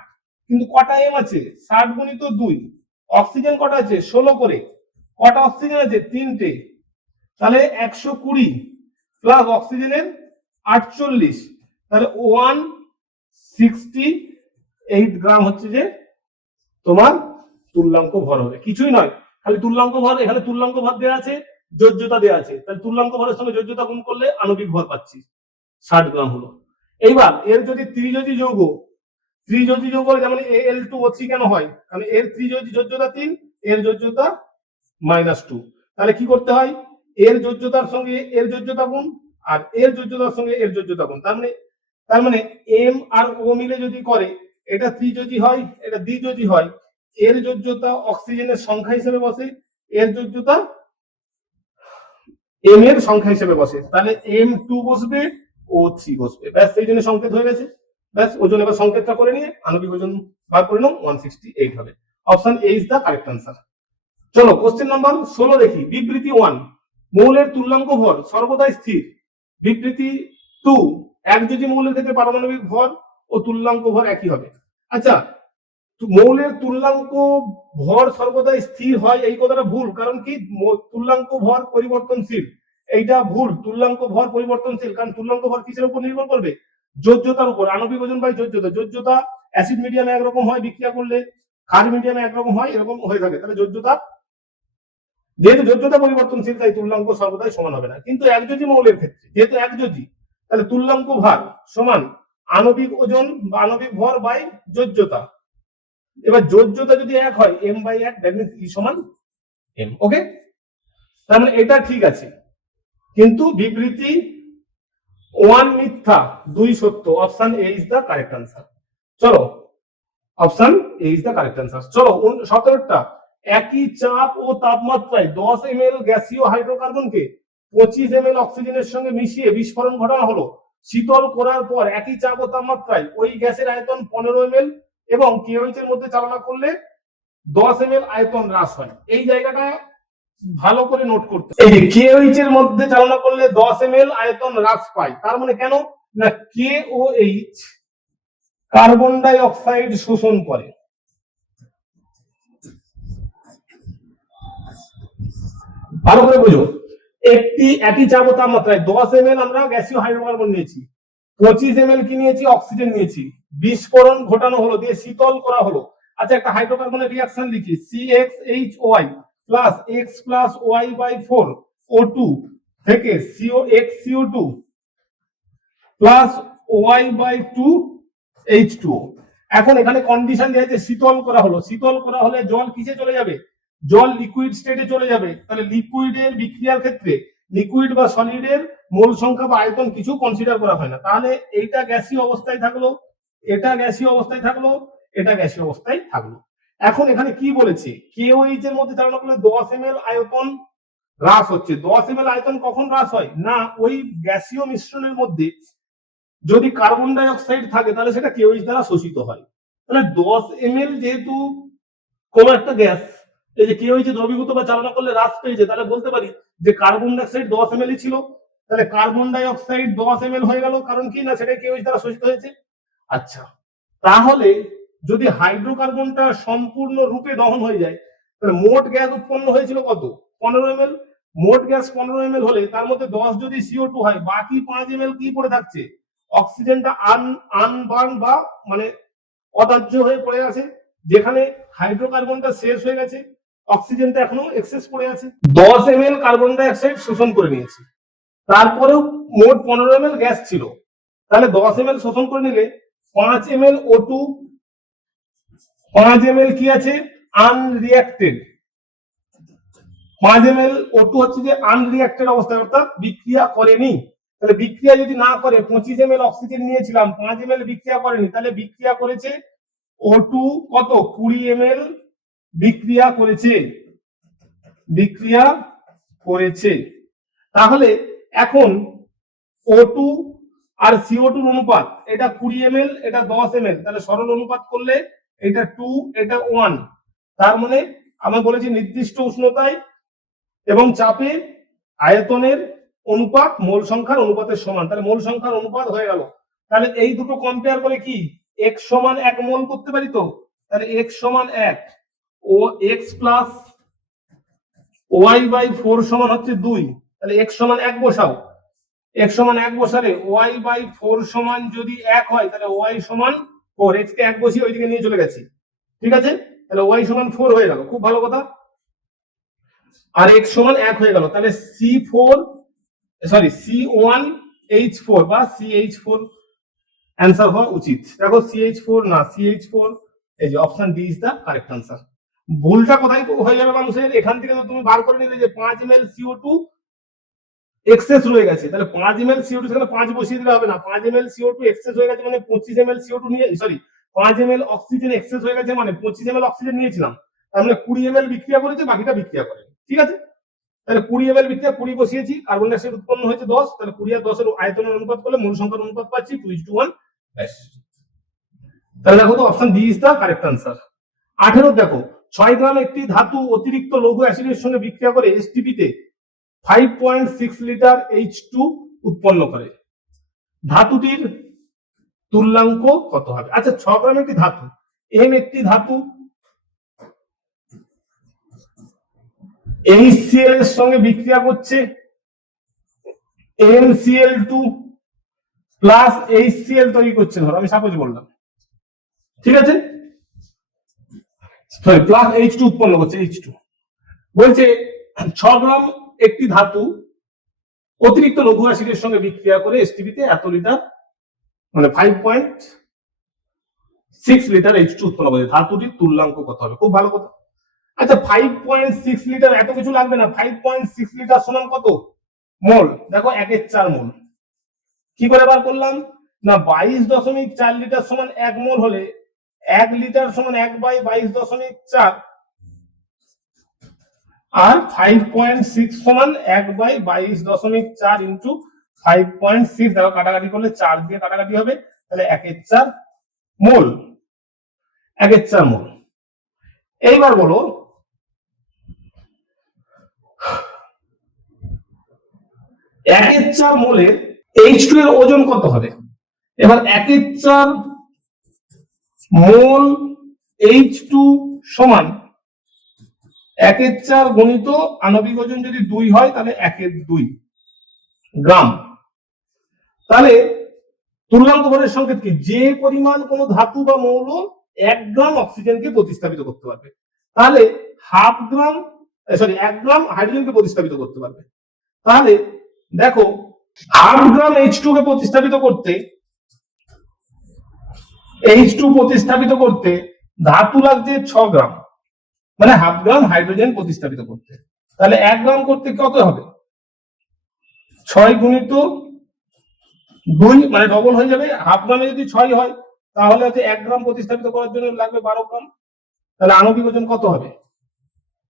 কিন্তু কটা এম আছে? 60 গুণিত 2। অক্সিজেন কটা আছে? 16 করে। কটা অক্সিজেন আছে? 3টে। তাহলে 120 প্লাস অক্সিজেনের 48, তাহলে 168 গ্রাম হচ্ছে যে তোমার তুল্যাঙ্ক ভর হবে। কিছুই নয়, খালি তুল্যাঙ্ক ভর, এখানে তুল্যাঙ্ক ভর দেওয়া আছে, যোজ্যতা দেওয়া আছে, তাহলে তুল্যাঙ্ক ভরের সঙ্গে যোজ্যতা গুণ করলে আণবিক ভর পাচ্ছি 60 গ্রাম হলো। এইবার এর যদি ত্রিযোজী যৌগ, যেমন Al2O3 কেন হয়? কারণ এর ত্রিযোজী যোজ্যতা 3, এর যোজ্যতা -2। তাহলে কি করতে হয়? এর যোজ্যতার সঙ্গে এর যোজ্যতা গুণ, আর এর যোজ্যতার সঙ্গে এর যোজ্যতা গুণ। তার মানে এম আর ও মিলে যদি করে, এটা ত্রিযোজী হয়, এটা দ্বিযোজী হয়, এর যোজ্যতা অক্সিজেনের সংখ্যা হিসেবে বসে, এর যোজ্যতা এম এর সংখ্যা হিসেবে বসে, তাহলে M2 বসবে, O3 বসবে, ব্যাস সেই জন্য সংকেত হয়ে গেছে। ব্যাস ওজন এবার সংকেতটা করে নিয়ে আণবিক ওজন বার করে নাও, 168 হবে। Option A is the correct answer. চলো কোশ্চেন নাম্বার 16 দেখি। বিবৃতি 1, মৌলের তুল্যাঙ্ক ভর সর্বদাই স্থির। বিবৃতি 2, একযোজী মৌলের ক্ষেত্রে পারমাণবিক ভর ও তুল্যাঙ্ক ভর একই হবে। আচ্ছা, মৌলের তুল্যাঙ্ক ভর সর্বদাই স্থির হয়, এই কথাটা ভুল। কারণ কি? তুল্যাঙ্ক ভর পরিবর্তনশীল, এইটা ভুল। তুল্যাঙ্ক ভর পরিবর্তনশীল, কারণ তুল্যাঙ্ক ভর কিসের উপর নির্ভর করবে? যোজ্যতার উপর। আণবিক ওজন বাই যোজ্যতা। যোজ্যতা অ্যাসিড মিডিয়ামে একরকম হয় বিক্রিয়া করলে, ক্ষার মিডিয়ামে একরকম হয়, এরকম হয়ে থাকে। তাহলে যোজ্যতা, যেহেতু যোজ্যতা পরিবর্তনশীল, তাই তুল্যাঙ্ক সর্বদাই সমান হবে না। কিন্তু একযোজী মৌলের ক্ষেত্রে যেহেতু একযোজী, তাহলে তুল্যাঙ্ক ভার সমান আণবিক ওজন বা আণবিক ভর বাই যোজ্যতা। এবার যোজ্যতা যদি 1 হয়, m/1, দ্যাট মিন্স E সমান m। ওকে, তার মানে এটা ঠিক আছে, কিন্তু বিবৃতি 1 মিথ্যা, 2 সত্য। Option A is the correct answer. চলো, option A is the correct answer. চলো 17টা। একই চাপ ও তাপমাত্রায় 10 ml গ্যাসীয় হাইড্রোকার্বনকে 25 ml অক্সিজেনের সঙ্গে মিশিয়ে বিস্ফোরণ ঘটানো হলো। শীতল করার পর একই চাপ ও তাপমাত্রায় ওই গ্যাসের আয়তন 15 ml এবং KOH এর মধ্যে চালনা করলে 10 ml আয়তন হ্রাস হয়। এই জায়গাটা ভালো করে নোট করতে। এই যে KOH এর মধ্যে চালনা করলে 10 ml আয়তন হ্রাস পায়, তার মানে কেন না KOH কার্বন ডাই অক্সাইড শোষণ করে। ভালো করে বুঝো, একই চাপ ও তাপমাত্রায় 10 ml আমরা গ্যাসীয় হাইড্রোকার্বন নিয়েছি, 25 ml কি নিয়েছি? অক্সিজেন নিয়েছি, বিস্ফোরণ ঘটানো হলো, দিয়ে শীতল করা হলো। আচ্ছা, একটা হাইড্রোকার্বনের রিঅ্যাকশন লিখি, CxHOY plus X plus Y/4 O2 থেকে CO2 প্লাস Y/2 H2O। এখন এখানে কন্ডিশন দেওয়া আছে শীতল করা হলো। শীতল করা হলে জল কিসে চলে যাবে? জল লিকুইড স্টেটে চলে যাবে। তাহলে লিকুইডের বিক্রিয়ার ক্ষেত্রে লিকুইড বা সলিডের মোল সংখ্যা বা আয়তন কিছু কনসিডার করা হয় না। তাহলে এইটা গ্যাসীয় অবস্থায় থাকলো, এটা গ্যাসীয় অবস্থায় থাকলো, এটা গ্যাসীয় অবস্থায় থাকলো। এখন এখানে কি বলেছে? KOH এর মধ্যে চালনা করলে 10 ml আয়তন হ্রাস হচ্ছে। 10 ml আয়তন কখন হ্রাস হয়? না, ওই গ্যাসীয় মিশ্রণের মধ্যে যদি কার্বন ডাই অক্সাইড থাকে তাহলে সেটা কেওএইচ দ্বারা শোষিত হয়। তাহলে 10 ml যেহেতু কোন একটা গ্যাস এই যে কেওএইচ দ্রবীভূত বা চালনা করলে হ্রাস পেয়েছে, তাহলে বলতে পারি যে কার্বন ডাই অক্সাইড 10 ml ছিল, তাহলে কার্বন ডাই অক্সাইড 10 ml হয়ে গেল, কারণ কি না সেটা কেওএইচ দ্বারা শোষিত হয়েছে। আচ্ছা, তাহলে যদি হাইড্রোকার্বনটা সম্পূর্ণ রূপে দহন হয়ে যায় তাহলে মোট গ্যাস উৎপন্ন হয়েছিল কত? 15 ml। মোট গ্যাস 15 ml হলে তার মধ্যে 10 যদি CO2 হয়, বাকি 5 ml কি পড়ে থাকছে? অক্সিজেনটা আনবার্ন বা মানে অদাহ্য হয়ে পড়ে আছে, যেখানে হাইড্রোকার্বনটা শেষ হয়ে গেছে, অক্সিজেনটা এখনো এক্সেস পড়ে আছে। 10 ml কার্বন ডাই অক্সাইড শোষণ করে নিয়েছে, তারপরেও মোট 15 ml গ্যাস ছিল, তাহলে 10 ml শোষণ করে নিলে 5 ml O2, 5 ml কি আছে? আনরিঅ্যাক্টেড। 5 ml O2 হচ্ছে যে আনরিঅ্যাক্টেড অবস্থায়, অর্থাৎ বিক্রিয়া করেনি। তাহলে বিক্রিয়া যদি না করে, 25 ml অক্সিজেন নিয়েছিলাম, 5 ml বিক্রিয়া করেনি, তাহলে বিক্রিয়া করেছে O2 কত? 20 ml বিক্রিয়া করেছে। তাহলে এখন O2 আর CO2 অনুপাত, এটা 20 ml, এটা 10 ml, তাহলে সরল অনুপাত করলে এটা 2, এটা 1। তার মানে আমরা বলেছি নির্দিষ্ট উষ্ণতায় এবং চাপে আয়তনের অনুপাত মোল সংখ্যার অনুপাতের সমান, তাহলে মোল সংখ্যার অনুপাত হয়ে গেল। তাহলে এই দুটো কম্পেয়ার করে কি x সমান 1 মোল করতে পারি তো? তাহলে x সমান 1 ও x প্লাস y/4 সমান হচ্ছে 2, তাহলে x সমান 1 বসাও। x সমান 1 বসালে y/4 সমান যদি 1 হয় তাহলে y সমান 4, x কে 1 বসিয়ে ওইদিকে নিয়ে চলে গেছি, ঠিক আছে? তাহলে y সমান 4 হয়ে গেল, খুব ভালো কথা। আর x সমান 1 হয়ে গেল, তাহলে C1H4 বা CH4 অ্যান্সার হওয়া উচিত। দেখো CH4 না, CH4, এই যে option D is the correct answer. ভুলটা কোথায় হয়ে যাবে মানুষের? এখান থেকে তো তুমি বার করে নিলে যে 5 ml CO2 এক্সেস রয়ে গেছে, তাহলে 5 ml CO2 সেখানে 5 বসিয়ে দিলে হবে না। 5 ml CO2 এক্সেস হয়ে গেছে মানে 25 ml CO2 নিয়ে, 5 ml অক্সিজেন এক্সেস হয়ে গেছে মানে 25 ml অক্সিজেন নিয়েছিলাম, তার মানে 20 ml বিক্রিয়া করেছে, বাকিটা বিক্রিয়া করেনি, ঠিক আছে? তাহলে 20 ml বিক্রিয়া 20 বসিয়েছি, কার্বন ডাই অক্সাইড উৎপন্ন হয়েছে 10, তাহলে 20 আর 10 এর আয়তনের অনুপাত করলে মোল সংখ্যার অনুপাত পাচ্ছি 2:1। ব্যাস, তাহলে দেখো তো option D is the correct answer. 18 দেখো, 6 গ্রাম একটি ধাতু অতিরিক্ত লৌহ অ্যাসিডের সঙ্গে বিক্রিয়া করে এসটিপি তে 5.6 লিটার H2 উৎপন্ন করে, ধাতুটির তুল্যাঙ্ক কত হবে? আচ্ছা, 6 গ্রাম একটি ধাতু, M একটি ধাতু HCl এর সঙ্গে বিক্রিয়া করছে, MCl2 প্লাস HCl তৈরি করছে, ধরো আমি সাপোজ বললাম, ঠিক আছে? প্লাস H2 উৎপন্ন করছে, H2 বলছে 6 গ্রাম একটি ধাতু অতিরিক্ত লঘু অ্যাসিডের সঙ্গে বিক্রিয়া করে এসটিপি তে এত লিটার মানে 5.6 লিটার H2 উৎপন্ন করে, ধাতুটির তুল্যাঙ্ক কত হবে? খুব ভালো কথা। আচ্ছা, 5.6 লিটার এত কিছু লাগবে না, 5.6 লিটার সমান কত মোল? দেখো 1/4 মোল। কি করে বার করলাম না, 22.4 লিটার সমান 1 মোল হলে 1 লিটার সমান 1/22.4, আর 5.6 সমান 1/22.4 ইন্টু 5.6, দেখো কাটাকাটি করলে 4 দিয়ে কাটাকাটি হবে, তাহলে 1/4 মোল। 1/4 মোল। এইবার বলো 1/4 মোলের H2 এর ওজন কত হবে? এবার 1/4 মোল H2 সমান 1/4 গুণিত আণবিক ওজন যদি 2 হয় তাহলে 1/2 গ্রাম। তাহলে তুল্যাঙ্ক ভরের সংকেত কি? যে পরিমাণ কোন ধাতু বা মৌল 1 গ্রাম অক্সিজেনকে প্রতিস্থাপিত করতে পারবে, তাহলে 1 গ্রাম হাইড্রোজেনকে প্রতিস্থাপিত করতে পারবে। তাহলে দেখো 1/2 গ্রাম H2 কে প্রতিস্থাপিত করতে ধাতু লাগছে 6 গ্রাম, মানে 1/2 গ্রাম হাইড্রোজেন প্রতিস্থাপিত করতে। তাহলে 1 গ্রাম করতে কত হবে? 6 গুণিত 2 মানে ডবল হয়ে যাবে। 1/2 গ্রামে যদি 6 হয় তাহলে হচ্ছে 1 গ্রাম প্রতিস্থাপিত করার জন্য লাগবে 12 গ্রাম। তাহলে আণবিক ওজন কত হবে?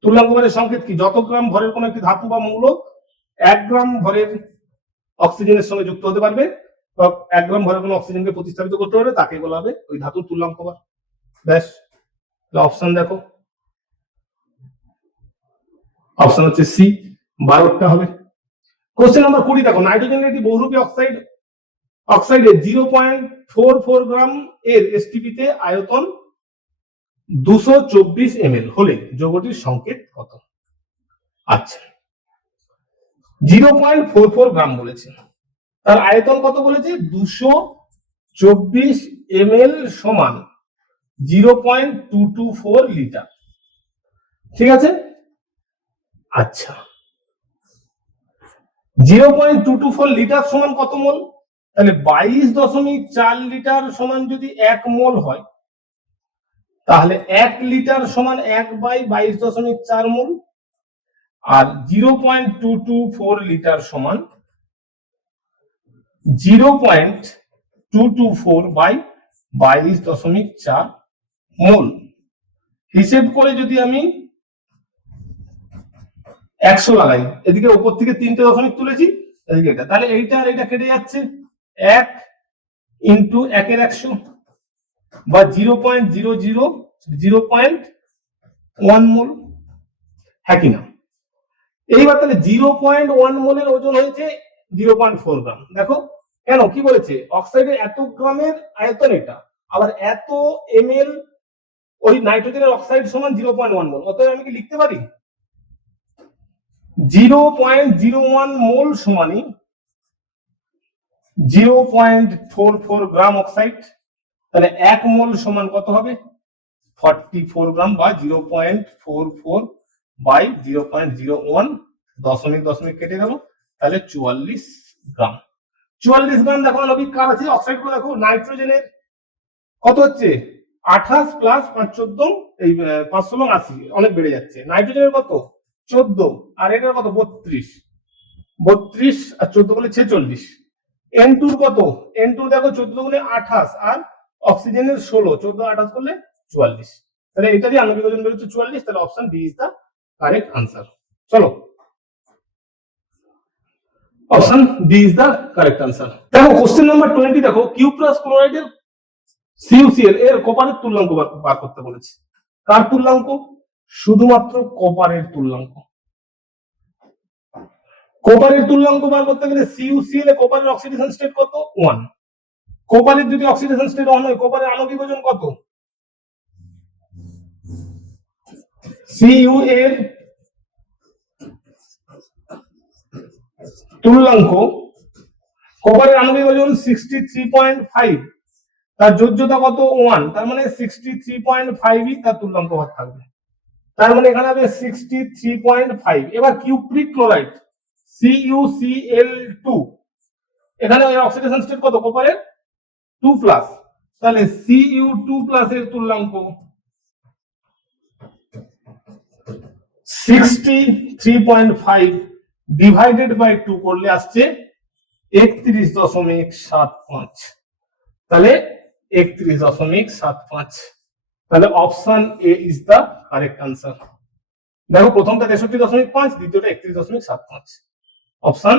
তুল্যাঙ্ক ভরের সংকেত কি? যত গ্রাম ভরের কোন একটি ধাতু বা মৌল 1 গ্রাম ভরের অক্সিজেনের সঙ্গে যুক্ত হতে পারবে বা 1 গ্রাম ভরের কোনো অক্সিজেনকে প্রতিস্থাপিত করতে পারবে তাকে বলা হবে ওই ধাতুর তুল্যাঙ্ক বার। ব্যাস, অপশন দেখো, অপশন হচ্ছে সি 12টা হবে। কোশ্চেন নাম্বার 20 দেখো, নাইট্রোজেনের একটি বহুরূপী অক্সাইডে 0.44 গ্রাম এর এসটিপি তে আয়তন 224 ml হলে যৌগটির সংকেত কত? আচ্ছা, 0.44 গ্রাম বলেছে, তার আয়তন কত বলেছে? 224 ml সমান 0.224 লিটার। ঠিক আছে, আচ্ছা 0.224 লিটার সমান কত মোল? তাহলে 22.4 লিটার সমান যদি 1 মোল হয়, তাহলে 1 লিটার সমান 1/22.4 মোল, আর 0.224 লিটার সমান 0.224/22.4 মোল। হিসেব করে যদি আমি 100 লাগাই, এদিকে উপর থেকে 3টে দশমিক তুলেছি, এদিকে এটা, তাহলে এইটা আর এটা কেটে যাচ্ছে, 1 ইন্টু 1 এর 100 বা 0.1 মোল, হ্যাঁ কিনা? এইবার তাহলে 0.1 মোলের ওজন হয়েছে 0.4 গ্রাম। দেখো কেন, কি বলেছে? অক্সাইডের এত গ্রামের আয়তন এটা, আবার এত ml ওই নাইট্রোজেনের অক্সাইড সমান 0.1 মোল। অতএব আমি কি লিখতে পারি 0.01 মোল সমানই 0.44 গ্রাম অক্সাইড। তাহলে 1 মোল সমান কত হবে? 44 গ্রাম বা 0.44/0.01, দশমিক দশমিক কেটে গেল, তাহলে 44 গ্রাম। 44 গ্রাম দেখো আণবিক কার আছে? অক্সাইড গুলো দেখো, নাইট্রোজেনের কত হচ্ছে 28 প্লাস 5 14, এই 5 16 80, অনেক বেড়ে যাচ্ছে। নাইট্রোজেনের কত 14, আর এটার কত 32 আর 14 গুণে 46। N2 কত? N2 দেখো 14 গুণে 28 আর অক্সিজেনের 16, 14 28 করলে 44। তাহলে এটারই আণবিক ওজন বেরোচ্ছে 44। তাহলে option D is the correct answer. চলো, option D is the correct answer. দেখো কোশ্চেন নাম্বার 20 দেখো, কিউ প্লাস ক্লোরাইডের CuCl এর কপারের তুল্যাঙ্ক বার করতে বলেছে। কার তুল্যাঙ্ক? শুধুমাত্র কপারের তুল্যাঙ্ক। কপারের তুল্যাঙ্ক বার করতে গেলে CuCl এ কপারের অক্সিডেশন স্টেট কত? 1। কপারের যদি অক্সিডেশন স্টেট 1 হয়, কপারের আণবিক ওজন কত? Cu এর তুল্যাঙ্ক, কপারের আণবিক ওজন 63.5, তার যোজ্যতা কত? 1, তার মানে 63.5ই তার তুল্যাঙ্ক ভাগ থাকবে। তার মানে এখানে হবে 63.5। এবার কিউপ্রিক ক্লোরাইড CuCl2, এখানে অক্সিডেশন স্টেট কত? কপারের 2 প্লাস, তাহলে Cu2+ এর তুল্যাঙ্ক 63.5 ডিভাইডেড বাই 2 করলে আসছে 31.75। তাহলে 31.75। তাহলে option A is the correct answer. দেখো প্রথমটা 63.5, দ্বিতীয়টা 31.75। Option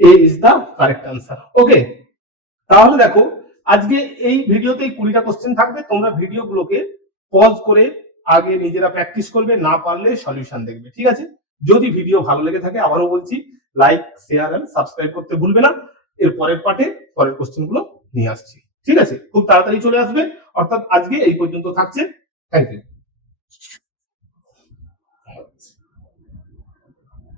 A is the correct answer. Okay, তাহলে দেখো আজকে এই ভিডিওতে 20টা কোশ্চেন থাকবে। তোমরা ভিডিওগুলোকে পজ করে আগে নিজেরা প্র্যাকটিস করবে, না পারলে সলিউশন দেখবে। ঠিক আছে, যদি ভিডিও ভালো লেগে থাকে আবারও বলছি, লাইক শেয়ার এন্ড সাবস্ক্রাইব করতে ভুলবে না। এর পরের পার্টে পরের কোশ্চেনগুলো নিয়ে আসছি। ঠিক আছে, খুব তাড়াতাড়ি চলে আসবে। অর্থাৎ আজকে এই পর্যন্ত থাকছে। Thank you.